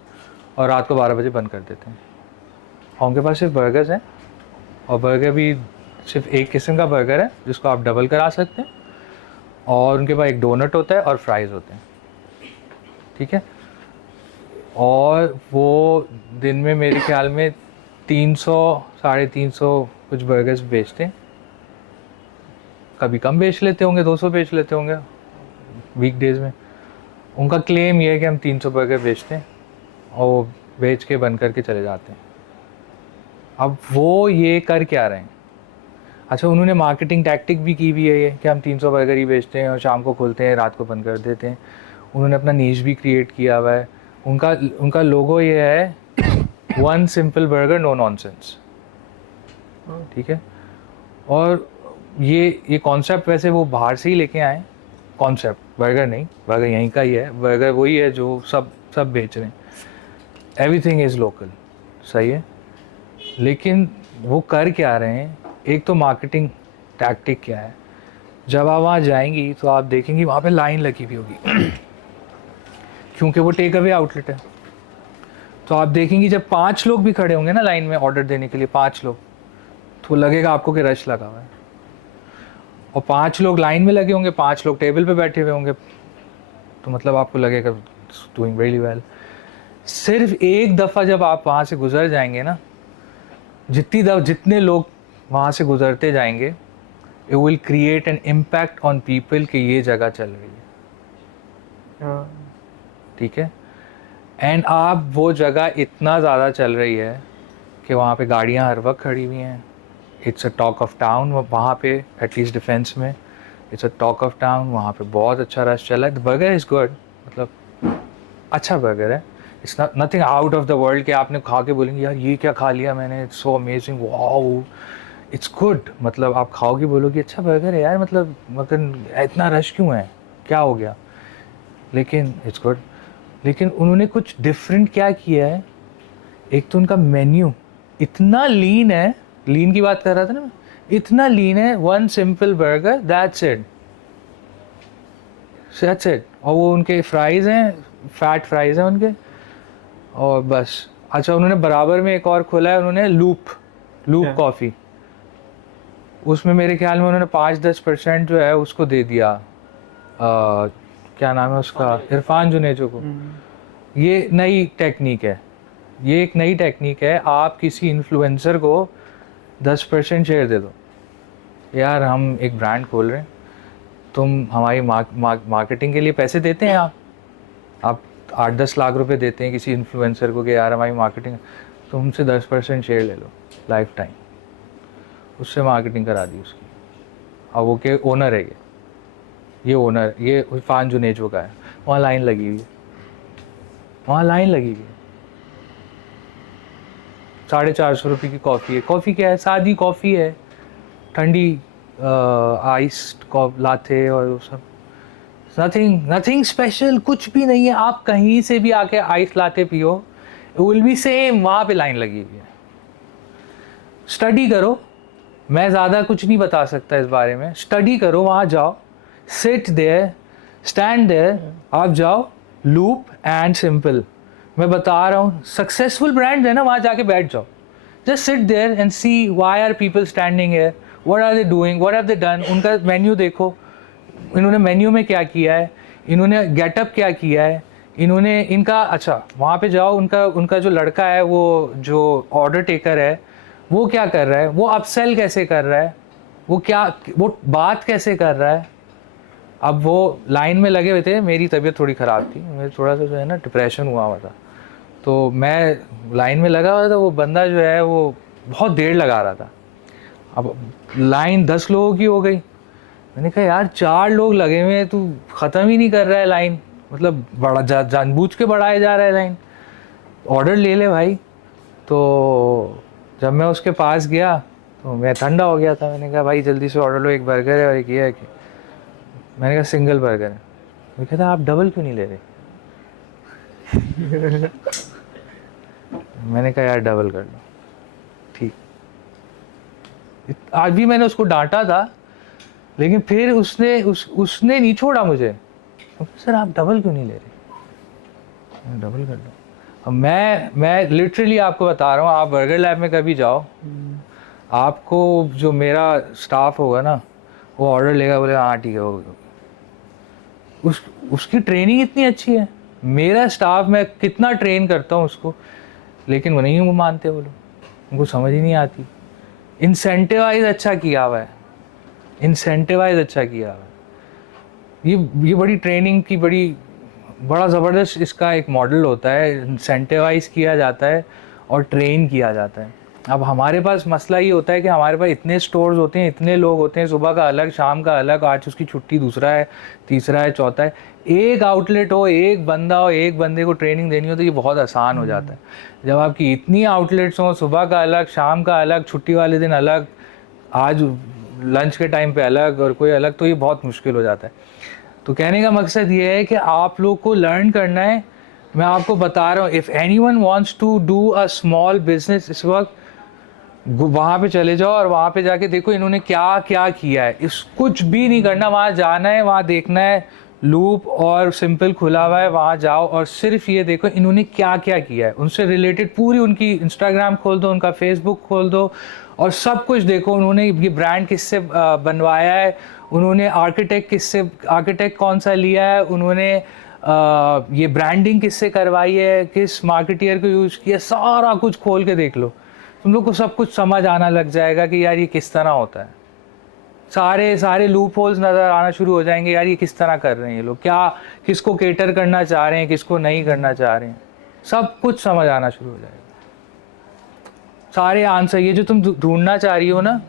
और रात को 12 बजे बंद कर देते हैं। और उनके पास सिर्फ बर्गर्स हैं, और बर्गर भी सिर्फ एक किस्म का बर्गर है जिसको आप डबल करा सकते हैं, और उनके पास एक डोनट होता है और फ्राइज़ होते हैं, ठीक है। और वो दिन में मेरे ख्याल में 300-350 कुछ बर्गर्स बेचते हैं। कभी कम बेच लेते होंगे, 200 बेच लेते होंगे वीकडेज़ में। उनका क्लेम ये है कि हम 300 बर्गर बेचते हैं, और वो बेच के बंद करके चले जाते हैं। अब वो ये कर क्या रहे हैं? अच्छा, उन्होंने मार्केटिंग टैक्टिक भी की हुई है ये कि हम 300 बर्गर ही बेचते हैं और शाम को खोलते हैं, रात को बंद कर देते हैं। उन्होंने अपना नीश भी क्रिएट किया हुआ है। उनका लोगो ये है, one simple burger no nonsense, ठीक है। और ये कॉन्सेप्ट वैसे वो बाहर से ही लेके आए, कॉन्सेप्ट, बर्गर नहीं, बर्गर यहीं का ही है, बर्गर वही है जो सब बेच रहे हैं, एवरीथिंग इज़ लोकल, सही है। लेकिन वो कर क्या रहे हैं? एक तो मार्केटिंग टैक्टिक क्या है, जब आप वहाँ जाएंगी तो आप देखेंगी वहाँ पे लाइन लगी हुई होगी क्योंकि वो टेक अवे आउटलेट है। तो आप देखेंगी जब 5 लोग भी खड़े होंगे ना लाइन में ऑर्डर देने के लिए, 5 लोग, तो लगेगा आपको कि रश लगा हुआ है। और 5 लोग लाइन में लगे होंगे, 5 लोग टेबल पे बैठे हुए होंगे, तो मतलब आपको लगेगा डूइंग वेरी वेल। सिर्फ एक दफ़ा जब आप वहाँ से गुजर जाएंगे ना, जितने लोग वहाँ से गुजरते जाएंगे, it will create an impact on people कि ये जगह चल रही है, ठीक है। एंड आप वो जगह इतना ज़्यादा चल रही है कि वहाँ पे गाड़ियाँ हर वक्त खड़ी हुई हैं। It's a talk of town वहाँ पे, एटलीस्ट डिफेंस में it's a talk of town. वहाँ पे बहुत अच्छा रश चला है। द बर्गर इज़ गुड, मतलब अच्छा बर्गर है, it's nothing out of the world कि आपने खा के बोलेंगे यार ये क्या खा लिया मैंने, it's so amazing, wow it's good. मतलब आप खाओगे बोलोगे अच्छा बर्गर है यार, मतलब मगर इतना रश क्यों है, क्या हो गया, लेकिन इट्स गुड। लेकिन उन्होंने कुछ डिफरेंट क्या किया है, एक तो उनका मेन्यू इतना लीन है, लीन की बात कर रहा था ना मैं, इतना लीन है, one simple burger, that's it. और वो उनके फ्राइज़ हैं, फैट फ्राइज़ हैं उनके, और बस अच्छा, उन्होंने बराबर में एक और खोला है, उन्होंने लूप क्या? कॉफ़ी। उसमें मेरे ख्याल में उन्होंने 5-10% जो है उसको दे दिया, क्या नाम है उसका, इरफान जुनेजो को। ये नई टेक्निक है, ये एक नई टेक्निक है। आप किसी इन्फ्लुएंसर को 10% शेयर दे दो, यार हम एक ब्रांड खोल रहे हैं, तुम हमारी मार्केटिंग के लिए पैसे देते हैं, आप 8-10 लाख रुपए देते हैं किसी इन्फ्लुएंसर को कि यार हमारी मार्केटिंग, तुमसे 10% शेयर ले लो लाइफ टाइम। उससे मार्केटिंग करा दी उसकी। अब वो के ओनर है, ये ओनर, ये इरफान जुनेजो का है। वहाँ लाइन लगी हुई है, वहाँ लाइन लगी हुई है। 450 रुपये की कॉफ़ी है। कॉफ़ी क्या है, सादी कॉफ़ी है, ठंडी आइस्ड लाते और वो सब, नथिंग स्पेशल, कुछ भी नहीं है। आप कहीं से भी आके आइस लाते पियो, इट विल बी सेम। वहाँ पे लाइन लगी हुई है। स्टडी करो, मैं ज़्यादा कुछ नहीं बता सकता इस बारे में। स्टडी करो, वहाँ जाओ, सिट देयर, स्टैंड देयर, आप जाओ, लूप एंड सिंपल। मैं बता रहा हूँ, सक्सेसफुल ब्रांड है ना, वहाँ जाके बैठ जाओ, just sit there and see why are people standing here, what are they doing, what have they done. उनका मेन्यू देखो, इन्होंने मेन्यू में क्या किया है, इन्होंने गेटअप क्या किया है, इन्होंने इनका, अच्छा वहाँ पे जाओ, उनका जो लड़का है, वो जो ऑर्डर टेकर है, वो क्या कर रहा है, वो अपसेल कैसे कर रहा है, वो बात कैसे कर रहा है। अब वो लाइन में लगे हुए थे, मेरी तबीयत थोड़ी ख़राब थी, मेरे थोड़ा सा जो है ना डिप्रेशन हुआ था, तो मैं लाइन में लगा हुआ था। वो बंदा जो है वो बहुत देर लगा रहा था। अब लाइन 10 लोगों की हो गई। मैंने कहा यार 4 लोग लगे हुए हैं, तू ख़त्म ही नहीं कर रहा है लाइन, मतलब बड़ा जानबूझ के बढ़ाया जा रहा है लाइन, ऑर्डर ले ले भाई। तो जब मैं उसके पास गया तो मैं ठंडा हो गया था। मैंने कहा भाई जल्दी से ऑर्डर लो, एक बर्गर है और एक ये है कि, मैंने कहा सिंगल बर्गर है। वो कहता आप डबल क्यों नहीं ले रहे। मैंने कहा यार डबल कर लो, ठीक। आज भी मैंने उसको डांटा था, लेकिन फिर उसने नहीं छोड़ा मुझे। सर आप डबल क्यों नहीं ले रहे, डबल कर लो। अब मैं लिटरली आपको बता रहा हूँ, आप बर्गर लैब में कभी जाओ, आपको जो मेरा स्टाफ होगा ना, वो ऑर्डर लेगा, बोले हाँ ठीक है, उसकी ट्रेनिंग इतनी अच्छी है। मेरा स्टाफ, मैं कितना ट्रेन करता हूँ उसको, लेकिन वो नहीं मानते, वो लोग, उनको समझ ही नहीं आती। इंसेंटिवाइज अच्छा किया हुआ है, इंसेंटिवाइज अच्छा किया हुआ है। ये बड़ी ट्रेनिंग की बड़ा ज़बरदस्त इसका एक मॉडल होता है, इंसेंटिवाइज किया जाता है और ट्रेन किया जाता है। अब हमारे पास मसला ये होता है कि हमारे पास इतने स्टोर्स होते हैं, इतने लोग होते हैं, सुबह का अलग, शाम का अलग, आज उसकी छुट्टी, दूसरा है, तीसरा है, चौथा है। एक आउटलेट हो, एक बंदा हो, एक बंदे को ट्रेनिंग देनी हो, तो ये बहुत आसान हो जाता है। जब आपकी इतनी आउटलेट्स हों, सुबह का अलग, शाम का अलग, छुट्टी वाले दिन अलग, आज लंच के टाइम पे अलग और कोई अलग, तो ये बहुत मुश्किल हो जाता है। तो कहने का मकसद ये है कि आप लोग को लर्न करना है। मैं आपको बता रहा हूँ, if anyone wants to do a small business, इस वक्त वहाँ पे चले जाओ और वहाँ पे जाके देखो इन्होंने क्या क्या किया है। इस कुछ भी नहीं करना, वहाँ जाना है, वहाँ देखना है, लूप और सिंपल खुला हुआ है, वहाँ जाओ और सिर्फ ये देखो इन्होंने क्या क्या किया है। उनसे रिलेटेड पूरी उनकी इंस्टाग्राम खोल दो, उनका फेसबुक खोल दो और सब कुछ देखो। उन्होंने ये ब्रांड किससे बनवाया है, उन्होंने आर्किटेक्ट कौन सा लिया है, उन्होंने ये ब्रांडिंग किससे करवाई है, किस मार्केटियर को यूज़ किया, सारा कुछ खोल के देख लो। तुम लोग को सब कुछ समझ आना लग जाएगा कि यार ये किस तरह होता है। सारे लूप होल्स नज़र आना शुरू हो जाएंगे, यार ये किस तरह कर रहे हैं ये लोग, क्या किसको केटर करना चाह रहे हैं, किसको नहीं करना चाह रहे हैं, सब कुछ समझ आना शुरू हो जाएगा। सारे आंसर, ये जो तुम ढूंढना चाह रही हो ना,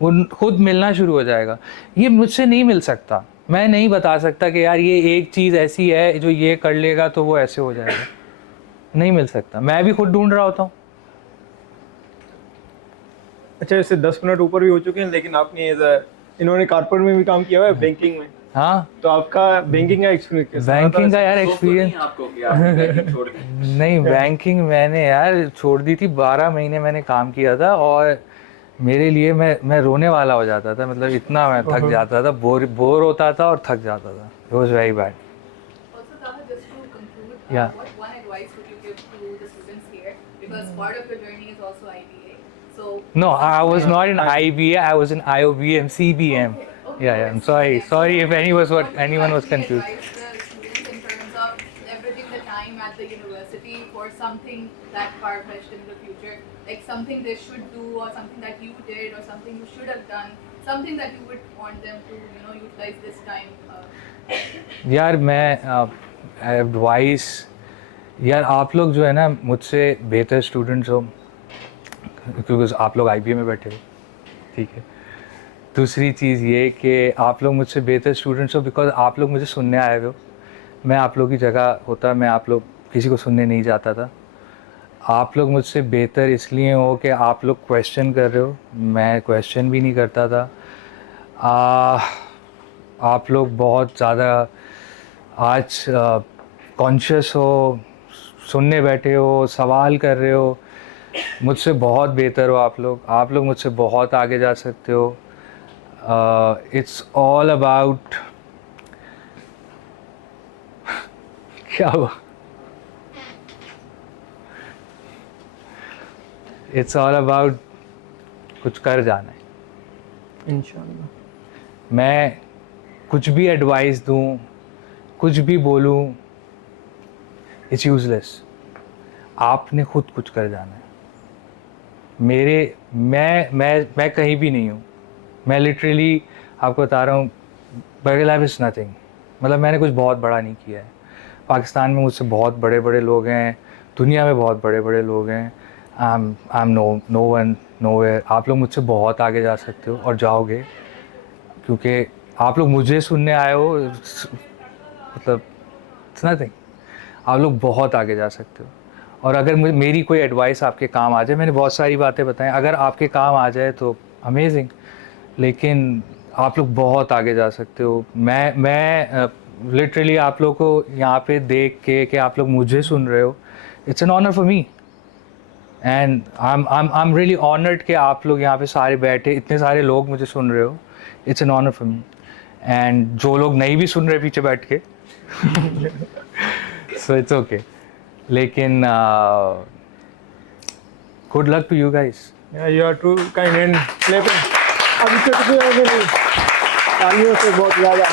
वो खुद मिलना शुरू हो जाएगा। ये मुझसे नहीं मिल सकता, मैं नहीं बता सकता कि यार ये एक चीज़ ऐसी है जो ये कर लेगा तो वो ऐसे हो जाएगा, नहीं मिल सकता। मैं भी खुद ढूंढ रहा होता हूँ। अच्छा, इससे 10 मिनट ऊपर भी हो चुके हैं, लेकिन आपने इन्होंने कारपोरेट में भी काम किया हुआ है, बैंकिंग में। हाँ, तो आपका बैंकिंग का एक्सपीरियंस, बैंकिंग का यार एक्सपीरियंस नहीं, बैंकिंग मैंने यार छोड़ दी थी। 12 महीने मैंने काम किया था और मेरे लिए मैं रोने वाला हो जाता था, मतलब इतना मैं थक जाता था, बोर होता था और थक जाता था। It was very bad. Also, Taha, just to conclude, Yeah. what one advice would that you give to the students here? Because part of your journey is also IBA. So No, I was not in IBA. I was in IOBM, CBM. Okay, Yeah. I'm sorry. Sorry if anyone was confused. Advise the students in terms of leveraging the time at the university for something that far-fetched in the future, like something they should do, or something that you did, or something you should have done, something that you would want them to, utilize this time. यार मैं advice, यार आप लोग जो है ना मुझसे बेहतर स्टूडेंट्स हो, क्योंकि आप लोग IBA में बैठे हो, ठीक है। दूसरी चीज़ ये कि आप लोग मुझसे बेहतर स्टूडेंट्स हो बिकॉज आप लोग मुझे सुनने आए हुए हो। मैं आप लोग की जगह होता, मैं आप लोग किसी को सुनने नहीं जाता था। आप लोग मुझसे बेहतर इसलिए हो कि आप लोग क्वेश्चन कर रहे हो, मैं क्वेश्चन भी नहीं करता था। आप लोग बहुत ज़्यादा आज कॉन्शियस हो, सुनने बैठे हो, सवाल कर रहे हो, मुझसे बहुत बेहतर हो आप लोग मुझसे बहुत आगे जा सकते हो। इट्स ऑल अबाउट क्या हुआ, इट्स ऑल अबाउट कुछ कर जाना है इंशाल्लाह। मैं कुछ भी एडवाइस दूं, कुछ भी बोलूं, इट्स यूजलेस। आपने खुद कुछ कर जाना है। मैं कहीं भी नहीं हूँ। मैं लिटरली आपको बता रहा हूँ, बर्गर लैब इज़ नथिंग। मतलब मैंने कुछ बहुत बड़ा नहीं किया है। पाकिस्तान में मुझसे बहुत बड़े बड़े लोग हैं, दुनिया में बहुत बड़े बड़े लोग हैं। I am no one nowhere. आप लोग मुझसे बहुत आगे जा सकते हो और जाओगे, क्योंकि आप लोग मुझे सुनने आए हो। मतलब इट्स नथिंग। आप लोग बहुत आगे जा सकते हो। और अगर मेरी कोई एडवाइस आपके काम आ जाए, मैंने बहुत सारी बातें बताएं, अगर आपके काम आ जाए तो अमेजिंग, लेकिन आप लोग बहुत आगे जा सकते हो। मैं लिटरली आप लोग को यहाँ पे देख के कि आप लोग मुझे सुन रहे हो, it's an honour for me and I am really honoured कि आप लोग यहाँ पे सारे बैठे, इतने सारे लोग मुझे सुन रहे हो। It's an honour for me. And जो लोग नहीं भी सुन रहे पीछे बैठ के सो इट्स ओके। लेकिन good luck to you guys. You are too kind and clapping. अभी तो तालियों से बहुत ज़्यादा